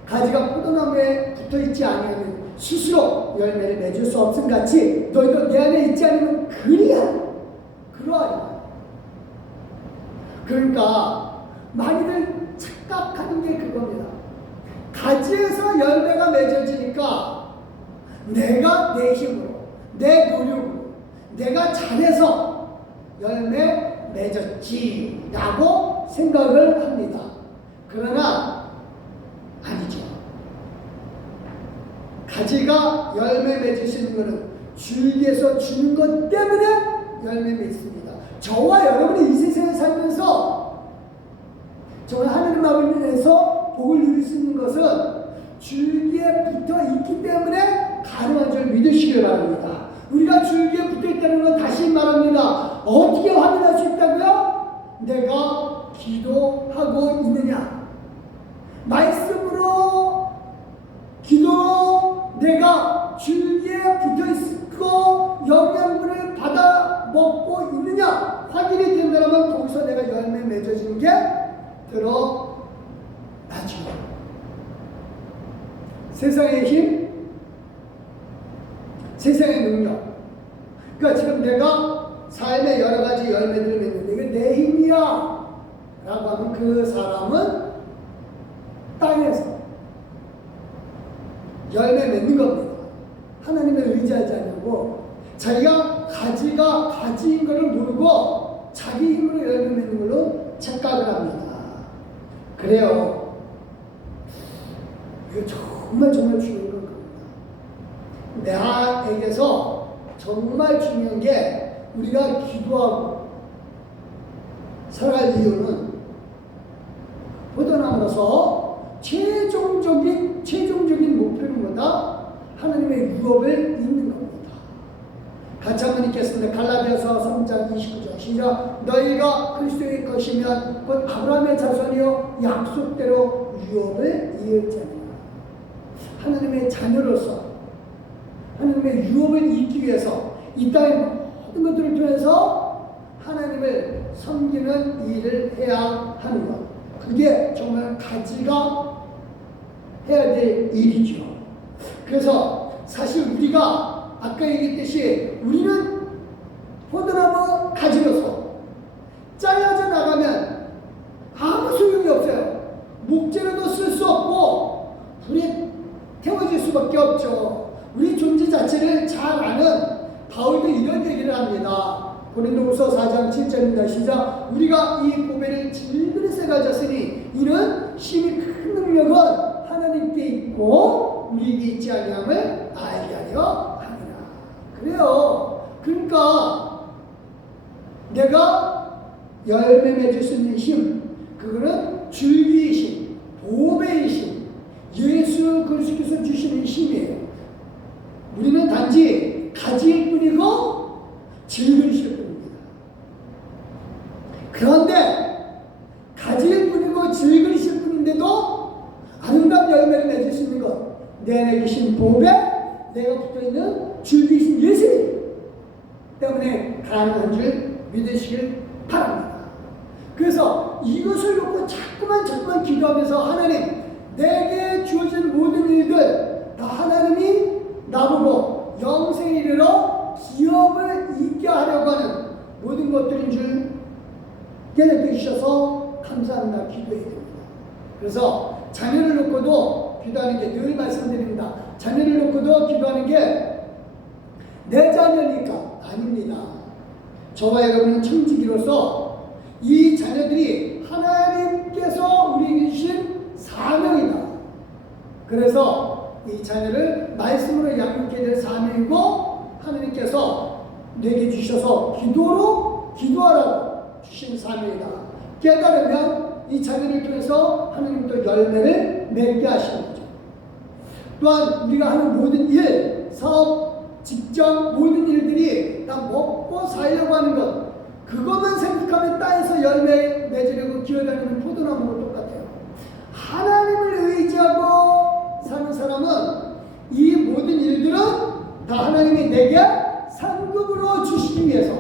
가지가 포도나무에 붙어 있지 아니하면 스스로 열매를 맺을 수 없음 같이 너희도 내 안에 있지 않으면 그러하리라. 그러니까 많이들 착각하는 게 그겁니다. 가지에서 열매가 맺어지니까 내가 내 힘으로 내 노력으로 내가 잘해서 열매 맺었지라고 생각을 합니다. 그러나 아니죠. 가지가 열매 맺을 수 있는 것은 줄기에서 주는 것 때문에 열매 맺습니다. 저와 여러분이 이 세상에 살면서 정말 하나님 아버지에서 복을 누릴 수 있는 것은 줄기에 붙어 있기 때문에 가능한 줄 믿으시길 바랍니다. 우리가 줄기에 붙어 있다는 건 다시 말합니다. 어떻게 확인할 수 있다고요? 내가 기도하고 있느냐? 말씀으로 기도로 내가 줄기에 붙어 있고 영양분을 받아 먹고 있느냐 확인이 된다면 거기서 내가 열매 맺어지는 게 드러나죠. 세상의 힘, 세상의 능력. 그러니까 지금 내가 삶의 여러 가지 열매들을 맺는데 이게 내 힘이야 라고 하면 그 사람은 땅에서 열매 맺는 겁니다. 하나님을 의지하지 않고 자기가 가지가 가지인 것을 모르고 자기 힘으로 열매 맺는 걸로 착각을 합니다. 그래요. 이거 정말 중요한 겁니다. 나에게서 정말 중요한 게 우리가 기도하고 살아갈 이유는 포도나무로서 최종적인 목표는 뭐다? 하나님의 유업을 잇는 겁니다. 같이 한번 읽겠습니다. 갈라디아서 3장 29절 시작. 너희가 그리스도의 것이면 곧 아브라함의 자손이요 약속대로 유업을 이을 자니라. 하나님의 자녀로서 하나님의 유업을 잇기 위해서 이 땅의 모든 것들을 통해서 하나님을 섬기는 일을 해야 하는 것. 그게 정말 가지가 해야 될 일이죠. 그래서 사실 우리가 아까 얘기했듯이 우리는 포도나무 가지로서 잘려져 나가면 아무 소용이 없어요. 목재로도 쓸 수 없고 불에 태워질 수밖에 없죠. 우리 존재 자체를 잘 아는 바울도 이런 얘기를 합니다. 고린도후서 4장 7절입니다. 시작. 우리가 이 보배를 질그릇에 가졌으니 이는 심히 큰 능력은 하나님께 있고 우리에게 있지 아니함을 알게 하려 하느라. 그래요. 그러니까 내가 열매 맺을 수 있는 힘, 그거는 줄기의 힘, 보배의 힘, 예수 그리스도께서 주시는 힘이에요. 우리는 단지 가지일 뿐이고 내 안에 계신 복에 내가 붙어있는 줄기신 예수님 때문에 가능한 줄 믿으시길 바랍니다. 그래서 이것을 놓고 자꾸만 기도하면서 하나님, 내게 주어진 모든 일들 다 하나님이 나보고 영생에 이르러 기업을 있게 하려고 하는 모든 것들인 줄 깨닫게 주셔서 감사합니다. 기도해야 됩니다. 그래서 자녀를 놓고도 기도하는 게 늘 말씀드립니다. 자녀를 놓고도 기도하는 게 내 자녀니까 아닙니다. 저와 여러분은 청지기로서 이 자녀들이 하나님께서 우리에게 주신 사명이다. 그래서 이 자녀를 말씀으로 양육해야 될 사명이고 하나님께서 내게 주셔서 기도하라고 주신 사명이다. 깨달으면 이 자녀를 통해서 하나님 또 열매를 맺게 하시는 거죠. 또한 우리가 하는 모든 일, 사업, 직장 모든 일들이 다 먹고 살려고 하는 것, 그것만 생각하면 땅에서 열매 맺으려고 기어다니는 포도나무와 똑같아요. 하나님을 의지하고 사는 사람은 이 모든 일들은 다 하나님이 내게 상급으로 주시기 위해서,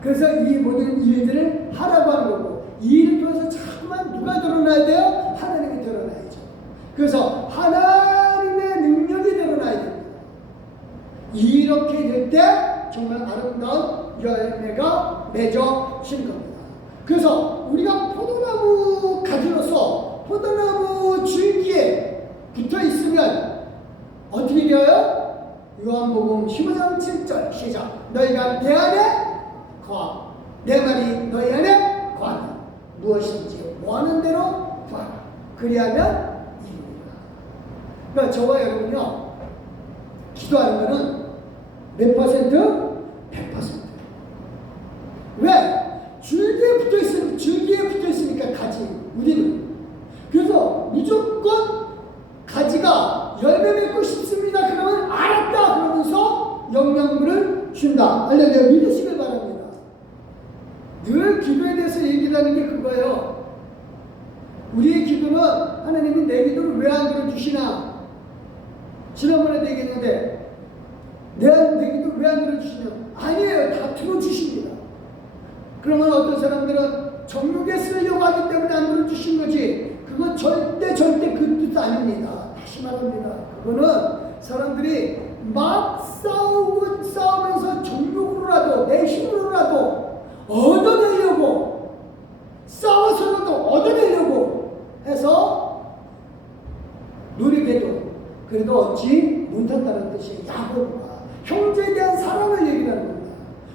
그래서 이 모든 일들을 하라고 하는 거고, 이 일을 통해서 자꾸만 누가 드러나야 돼요? 하나님이 드러나야죠. 그래서 하나님의 능력이 드러나야 됩니다. 이렇게 될 때 정말 아름다운 열매가 맺어지는 겁니다. 그래서 우리가 포도나무 가지로서 포도나무 줄기에 붙어 있으면 어떻게 되어요? 요한복음 15장 7절 시작. 너희가 내 안에 거하고 내 말이 너희 안에 거하면 무엇인지 원하는 대로 구하라. 그리하면 이루리라. 그러니까 저와 여러분이요, 기도하는 것은 몇 퍼센트? 100%. 왜? 줄기에 붙어 있으니까 가지, 우리는. 그래서 무조건 가지가 열매 맺고 싶습니다. 그러면 알았다 그러면서 영양분을 준다. 할렐루야, 믿으시길 바랍니다. 늘 기도에 대해서 얘기를 하는 게 그거예요. 우리의 기도는 하나님이 내 기도를 왜 안 들어주시나? 지난번에도 얘기했는데 내 기도 왜 안 들어주시냐? 아니에요. 다 들어주십니다. 그러면 어떤 사람들은 정욕에 쓰려고 하기 때문에 안 들어주신 거지, 그건 절대 그 뜻 아닙니다. 다시 말합니다. 그거는 사람들이 막 싸우면서 정욕으로라도 내 힘으로라도 얻어내려고, 싸워서라도 얻어내려고 해서 노력해도 그래도 얻지 못한다는 뜻이 야곱과 형제에 대한 사랑을 얘기하는 겁니다.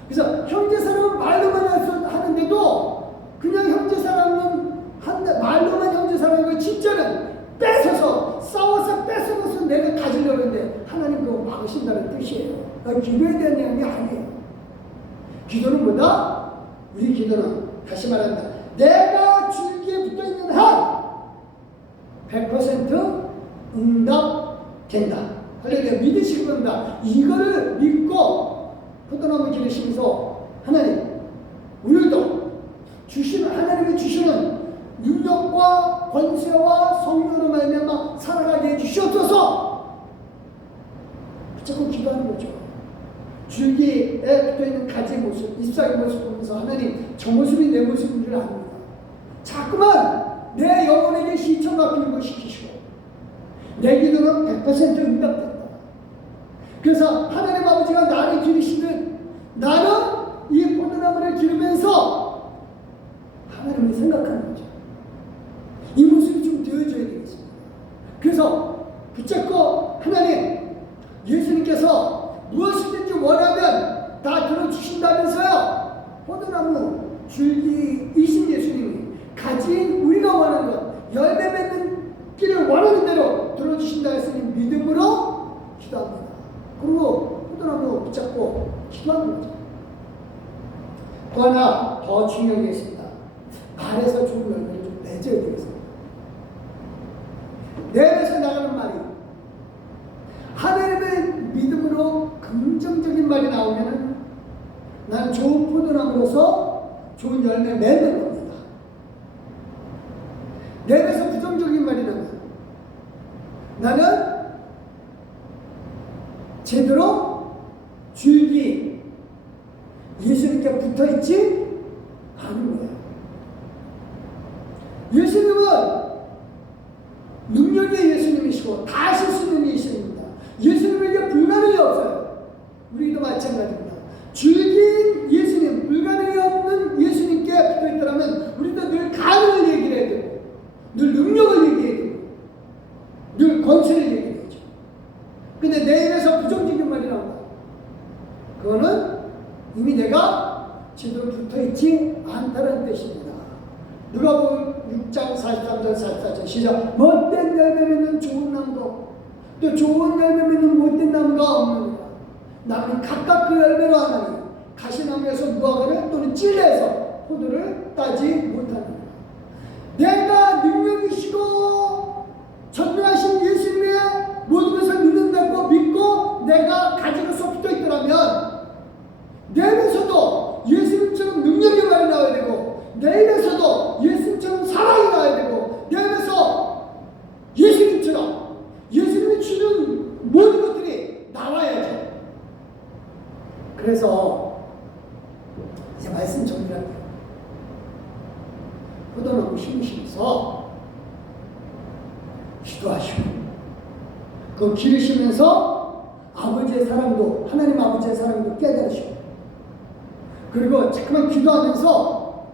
그래서 형제 사랑은 말로만 하는데도 그냥 형제 사랑은 말로만 형제 사랑이고 진짜는 뺏어서 싸워서 뺏어서 내가 가지려고 하는데 하나님 그거 막으신다는 뜻이에요. 그러니까 기도에 대한 내용이 아니에요. 기도는 뭐다? 우리 기도는 다시 말한다. 내가 줄기에 붙어있는 한 100% 응답된다. 할렐루야, 믿으시기 바랍니다. 이거를 믿고 포도나무 기르시면서 하나님, 오늘도 하나님이 주시는 능력과 권세와 성령으로 말미암아 살아가게 해주시옵소서. 자꾸 기도하는 거죠. 줄기에 붙어있는 가지의 모습, 잎사귀 모습 보면서 하나님, 저 모습이 내 모습인 줄 압니다. 자꾸만 내 영혼에게 시청각기를 시키시고 내 기도는 100% 응답된다. 그래서 하나님 아버지가 나를 기르시듯 나는 이 포도나무를 기르면서 하나님을 생각하는 거죠. 이 모습이 좀 되어져야 되겠습니다. 그래서 붙잡고 하나님, 예수님께서 무엇이든지 원하면 다 들어주신다면서요. 포도나무 줄기이신 예수님이 가진 우리가 원하는 것, 열매 맺는 길을 원하는 대로 들어주신다 했으니 믿음으로 기도합니다. 그리고 포도나무 붙잡고 기도하는 거죠. 또 하나 더 중요한 게 있습니다. 말에서 좋은 열매를 좀 맺어야 되겠습니다. 내 입에서 나가는 말이 하나님의 믿음으로 긍정적인 말이 나오면 난 좋은 포도나무로서 좋은 열매 맺는 겁니다. 내 입에서 부정적인 말이 나면 나는 제대로 줄기 예수님께 붙어있지 않은 거예요. 예수님은 능력의 예수님이시고 다 하실 수 있는 예수님입니다. 예수님에게 불가능이 없어요. 우리도 마찬가지입니다. 줄기인 예수님, 불가능이 없는 예수님께 붙어있더라면 우리도 늘 가능을 얘기를 해야 되고 늘 능력을 얘기해야 되고 늘 권세를 얘기해야 되죠. 근데 내 입에서 부정적인 말이 나온다. 그거는 이미 내가 제대로 붙어있지 않다는 뜻입니다. 누가복음 6장 43절 44절 시작. 못된 열매 맺는 좋은 나무도 또 좋은 열매 맺는 못된 나무가 없느니라. 나무는 각각 그 열매로 하나니 가시나무에서 무화과를 또는 찔레에서 포도를 따지 못하느니라. 내가 능력이시고 전능하신 예수님의 모든 것을 믿는다고 믿고 내가 가지고서 붙어있더라면 내 입에서도 예수님처럼 능력이 많이 나와야 되고 내 입에서도 예수님처럼 사랑이 나와야 되고 내 입에서 예수님처럼 예수님이 주는 모든 것들이 나와야죠. 그래서 이제 말씀 정리할게요. 포도나무 심으시면서 기도하시고 그 기르시면서 아버지의 사랑도 하나님 아버지의 사랑도 깨달으시고 그리고 자꾸만 기도하면서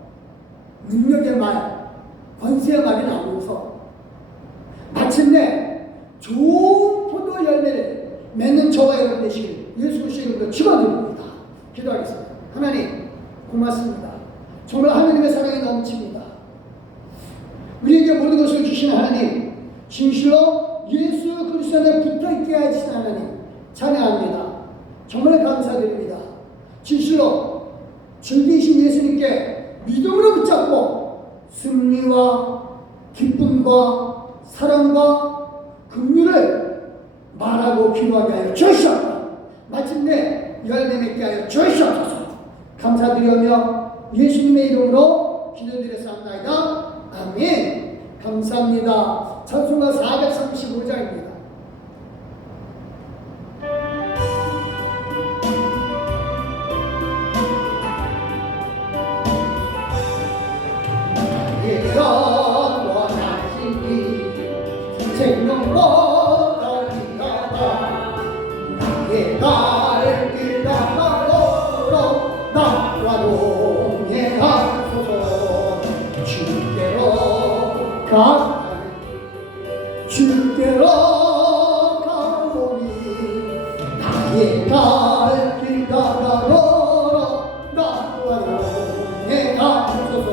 능력의 말, 권세의 말이 나오면서 마침내 좋은 포도 열매를 맺는 저와 여러분 되시길 예수 그리스도의 이름으로 축원드립니다. 기도하겠습니다. 하나님 고맙습니다. 정말 하나님의 사랑이 넘칩니다. 우리에게 모든 것을 주신 하나님, 진실로 예수 그리스도 안에 붙어있게 하시는 하나님 찬양합니다. 정말 감사드립니다. 진실로 즐기신 예수님께 믿음으로 붙잡고 승리와 기쁨과 사랑과 긍휼을 말하고 기도하게 하여 주시옵소서. 마침내 열매 맺게 하여 주시옵소서. 감사드리며 예수님의 이름으로 기도드렸사옵나이다. 아멘. 감사합니다. 찬송가 435장입니다. 생명보다 기다다 나의 갈 나가로 나와 동행하소서. 주께로 가오니 주께로 가오니 나의 갈 길 나가로 나와 동행하소서.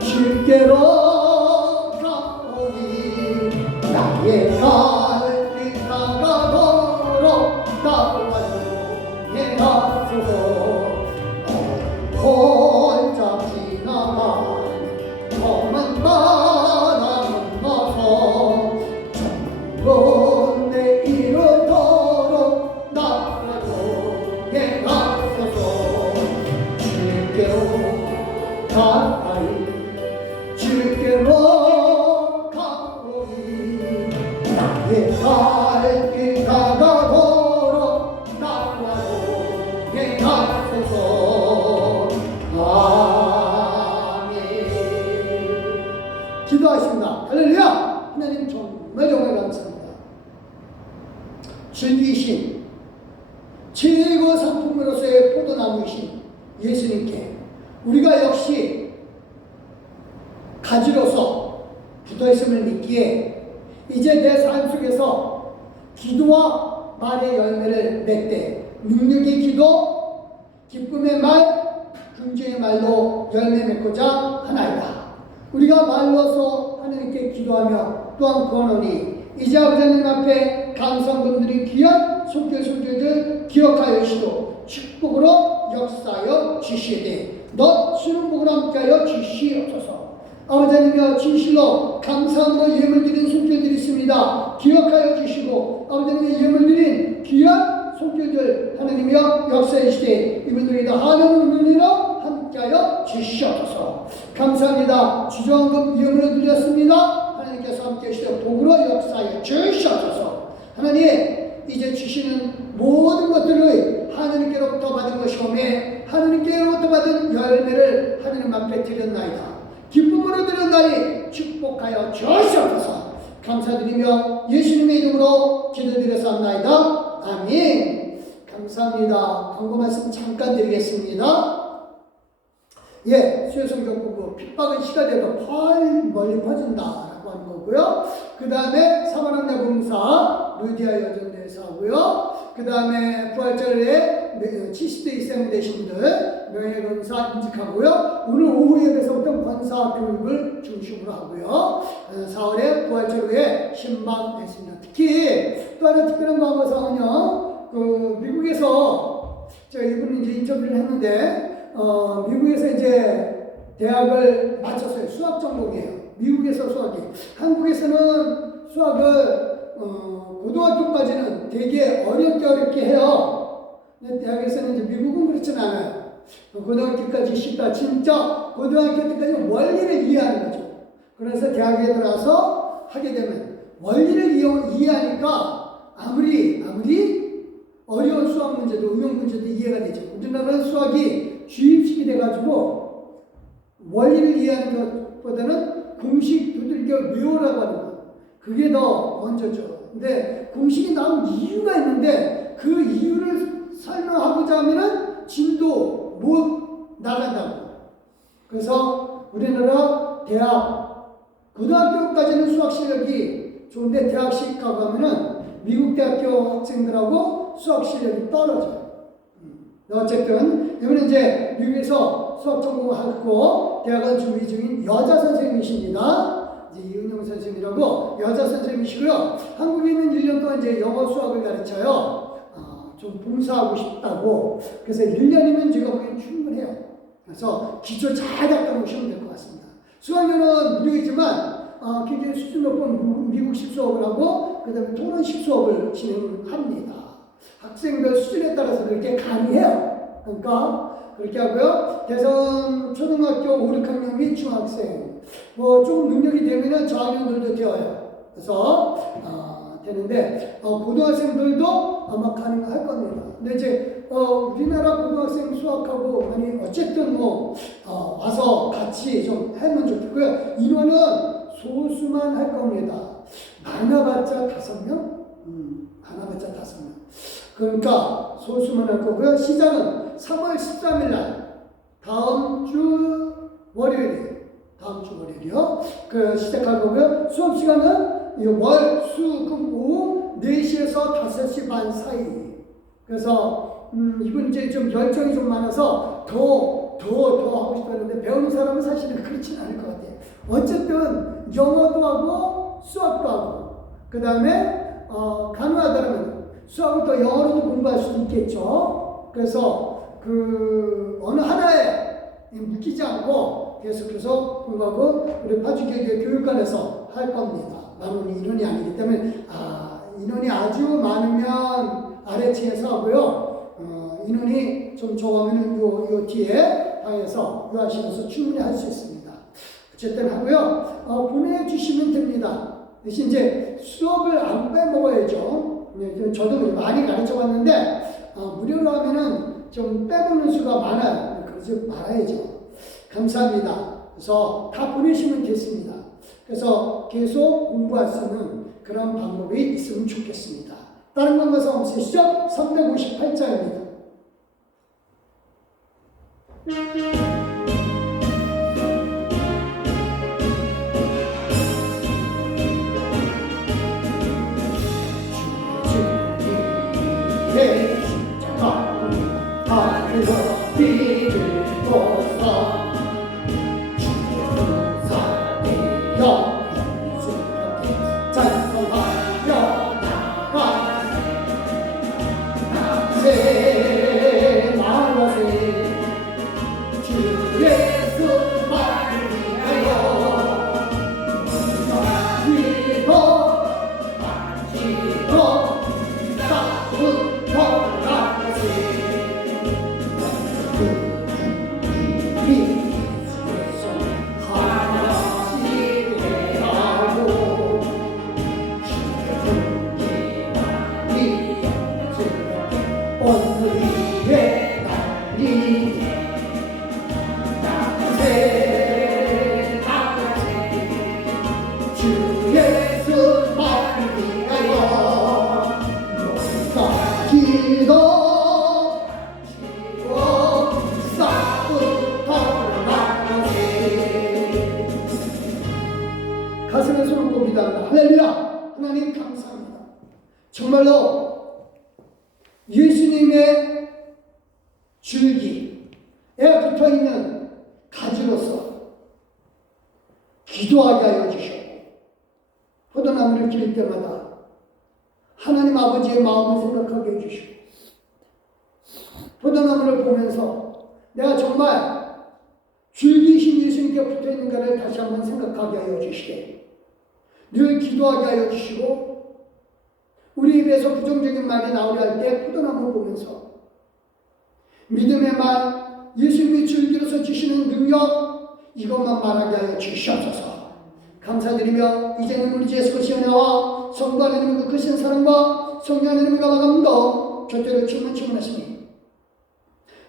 주께로 가오니 나의 갈 길 나가도록 나와요 행하소서. 혼자 지나간 험한 바람 건너서 정문 내 이르도록 나와요 행하소서. 주께로 가까이 주께로 가오니 나의 갈 길 나가도록 나와요 행하소서. 아멘. 기도하십니다. 할렐루야. 하나님 정말 감사합니다. 진리이신 최고 상품으로서의 포도나무이신 예수님께 우리가 역시 가지로서 붙어있음을 믿기에 이제 내 삶 속에서 기도와 말의 열매를 맺되 능력의 기도, 기쁨의 말, 긍정의 말로 열매 맺고자 하나이다. 우리가 말로서 하나님께 기도하며 또한 구하노니 이제 아버지 하나님 앞에 감사분들이 귀한 손길들 기억하여 주시고 축복으로 역사하여 주시되 너 주는 복으로 함께하여 주시옵소서. 아버지 하나님이여 진실로 감사함으로 예물 드린 손길들이 있습니다. 기억하여 주시고 아버지 하나님의 예물 드린 귀한 손길들 하나님이여 역사의 시대에 이분들이 다 하나님의 눈으로 함께하여 주시옵소서. 감사합니다. 주저앉은 예물을 드렸습니다. 하나님께서 함께 하시되 복으로 역사하여 주시옵소서. 하나님 이제 주시는 모든 것들을 하나님께로부터 받은 것이오매 하나님께로부터 받은 열매를 하나님 앞에 드렸나이다. 기쁨으로 드렸나니 축복하여 주시옵소서. 감사드리며 예수님의 이름으로 기도드렸사옵나이다. 아멘. 감사합니다. 광고 말씀 잠깐 드리겠습니다. 수요성경 공부 핍박은 시가 되고 멀리 퍼진다라고 하는 거고요. 그 다음에 사만함 내봉사 루디아 여전대에서 하고요. 그 다음에 부활절에 70대 이상 되신 분들 명예검사 인직하고요. 오늘 오후 예배서부터 권사 교육을 중심으로 하고요. 4월에 부활절 후에 신방 있습니다. 특히 또 하나 특별한 광고사은요. 미국에서 제가 이분 이제 인터뷰를 했는데 미국에서 이제 대학을 마쳤어요. 수학 전공이에요. 미국에서 수학이. 한국에서는 수학을 고등학교까지는 되게 어렵게 해요. 근데 대학에서는 이제 미국은 그렇진 않아요. 고등학교까지 쉽다. 진짜 고등학교 때까지 원리를 이해하는 거죠. 그래서 대학에 들어가서 하게 되면 원리를 이해하니까 아무리 어려운 수학 문제도 응용 문제도 이해가 되죠. 우리나라는 수학이 주입식이 돼가지고 원리를 이해하는 것보다는 공식 두들겨 외우라고 하는 거. 그게 더 먼저죠. 근데 공식이 나온 이유가 있는데 그 이유를 설명하고자 하면은 진도 못 나간다고. 그래서 우리나라 대학 고등학교까지는 수학 실력이 좋은데 대학식 가고 하면은 미국 대학교 학생들하고 수학 실력이 떨어져요. 어쨌든 이번에 이제 미국에서 수학 전공하고 대학원 준비 중인 여자 선생님이십니다. 이제 이은영 선생님이라고 여자 선생님이시고요. 한국에 있는 1년 동안 이제 영어 수학을 가르쳐요. 좀 봉사하고 싶다고. 그래서 1년이면 제가 보기엔 충분해요. 그래서 기초 잘 닦아 놓으시면 될 것 같습니다. 수학료는 무료이지만 굉장히 수준 높은 미국식 수업을 하고 그 다음에 토론식 수업을 진행합니다. 학생들 수준에 따라서 그렇게 강의해요. 그러니까 그렇게 하고요. 대선 초등학교 5, 6학년 및 중학생 조금 능력이 되면은 저학년들도 되어요. 그래서 되는데 고등학생들도 아마 가능할 겁니다. 근데 이제 우리나라 고등학생 수학하고 아니 어쨌든 와서 같이 좀 하면 좋겠고요. 인원은 소수만 할 겁니다. 많아봤자 5명? 많아봤자 5명. 그러니까 소수만 할 거고요. 시작은 3월 13일 날 다음 주 월요일이요. 시작할 거고요. 수업 시간은 월, 수, 금, 오후 4시에서 5시 반 사이. 그래서 이분 이제 좀 열정이 좀 많아서 더 하고 싶었는데 배우는 사람은 사실은 그렇진 않을 것 같아요. 어쨌든 영어도 하고 수학도 하고 그 다음에 가능하다면 수학을 또 영어로도 공부할 수도 있겠죠. 그래서 어느 하나에 묶이지 않고 계속해서 공부하고 우리 파주교회 교육관에서 할 겁니다. 많은 인원이 아니기 때문에 인원이 아주 많으면 아래층에서 하고요. 인원이 좀 적으면 요 뒤에 방에서 요하시면서 충분히 할 수 있습니다. 어쨌든 하고요. 보내주시면 됩니다. 대신 이제 수업을 안 빼먹어야죠. 저도 많이 가르쳐 봤는데 무료로 하면은 좀 빼보는 수가 많아요. 그러지 말아야죠. 감사합니다. 그래서 다 보내시면 됐습니다. 그래서 계속 공부할 수 있는 그런 방법이 있으면 좋겠습니다. 다른 방법은 없으시죠? 358자입니다. 말씀에서 놓고 기도합니다. 할렐루야! 하나님 감사합니다. 정말로 예수님의 줄기에 붙어있는 가지로서 기도하게 하여 주시고 포도나무를 기를 때마다 하나님 아버지의 마음을 생각하게 해주시고 포도나무를 보면서 내가 정말 줄기이신 예수님께 붙어있는가를 다시 한번 생각하게 하여 주시게 늘 기도하게 하여 주시고 우리 입에서 부정적인 말이 나오려 할 때 포도나무를 보면서 믿음의 말, 예수님이 줄기로서 주시는 능력 이것만 말하게 하여 주시옵소서. 감사드리며 이제는 우리 주 예수 그리스도의 은혜와 성부 하나님의 그 크신 사랑과 성령 하나님의 감화감도 곁으로 충만하시니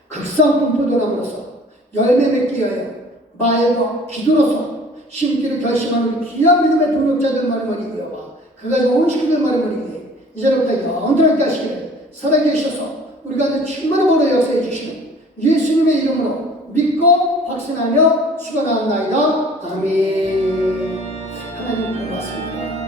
극상품 포도나무로서 열매 맺기 위하여 말과 기도로서 심기를 결심하는 우리 귀한 믿음의 동역자들 말을 이어와 그가 온 식구들 말을 이어 이제부터 영원하게 하시기를 살아계셔서 우리가 늘 충만한 보로 역사해 주시는 예수님의 이름으로 믿고 확신하며 축원하옵나이다. 아멘. 하나님 고맙습니다.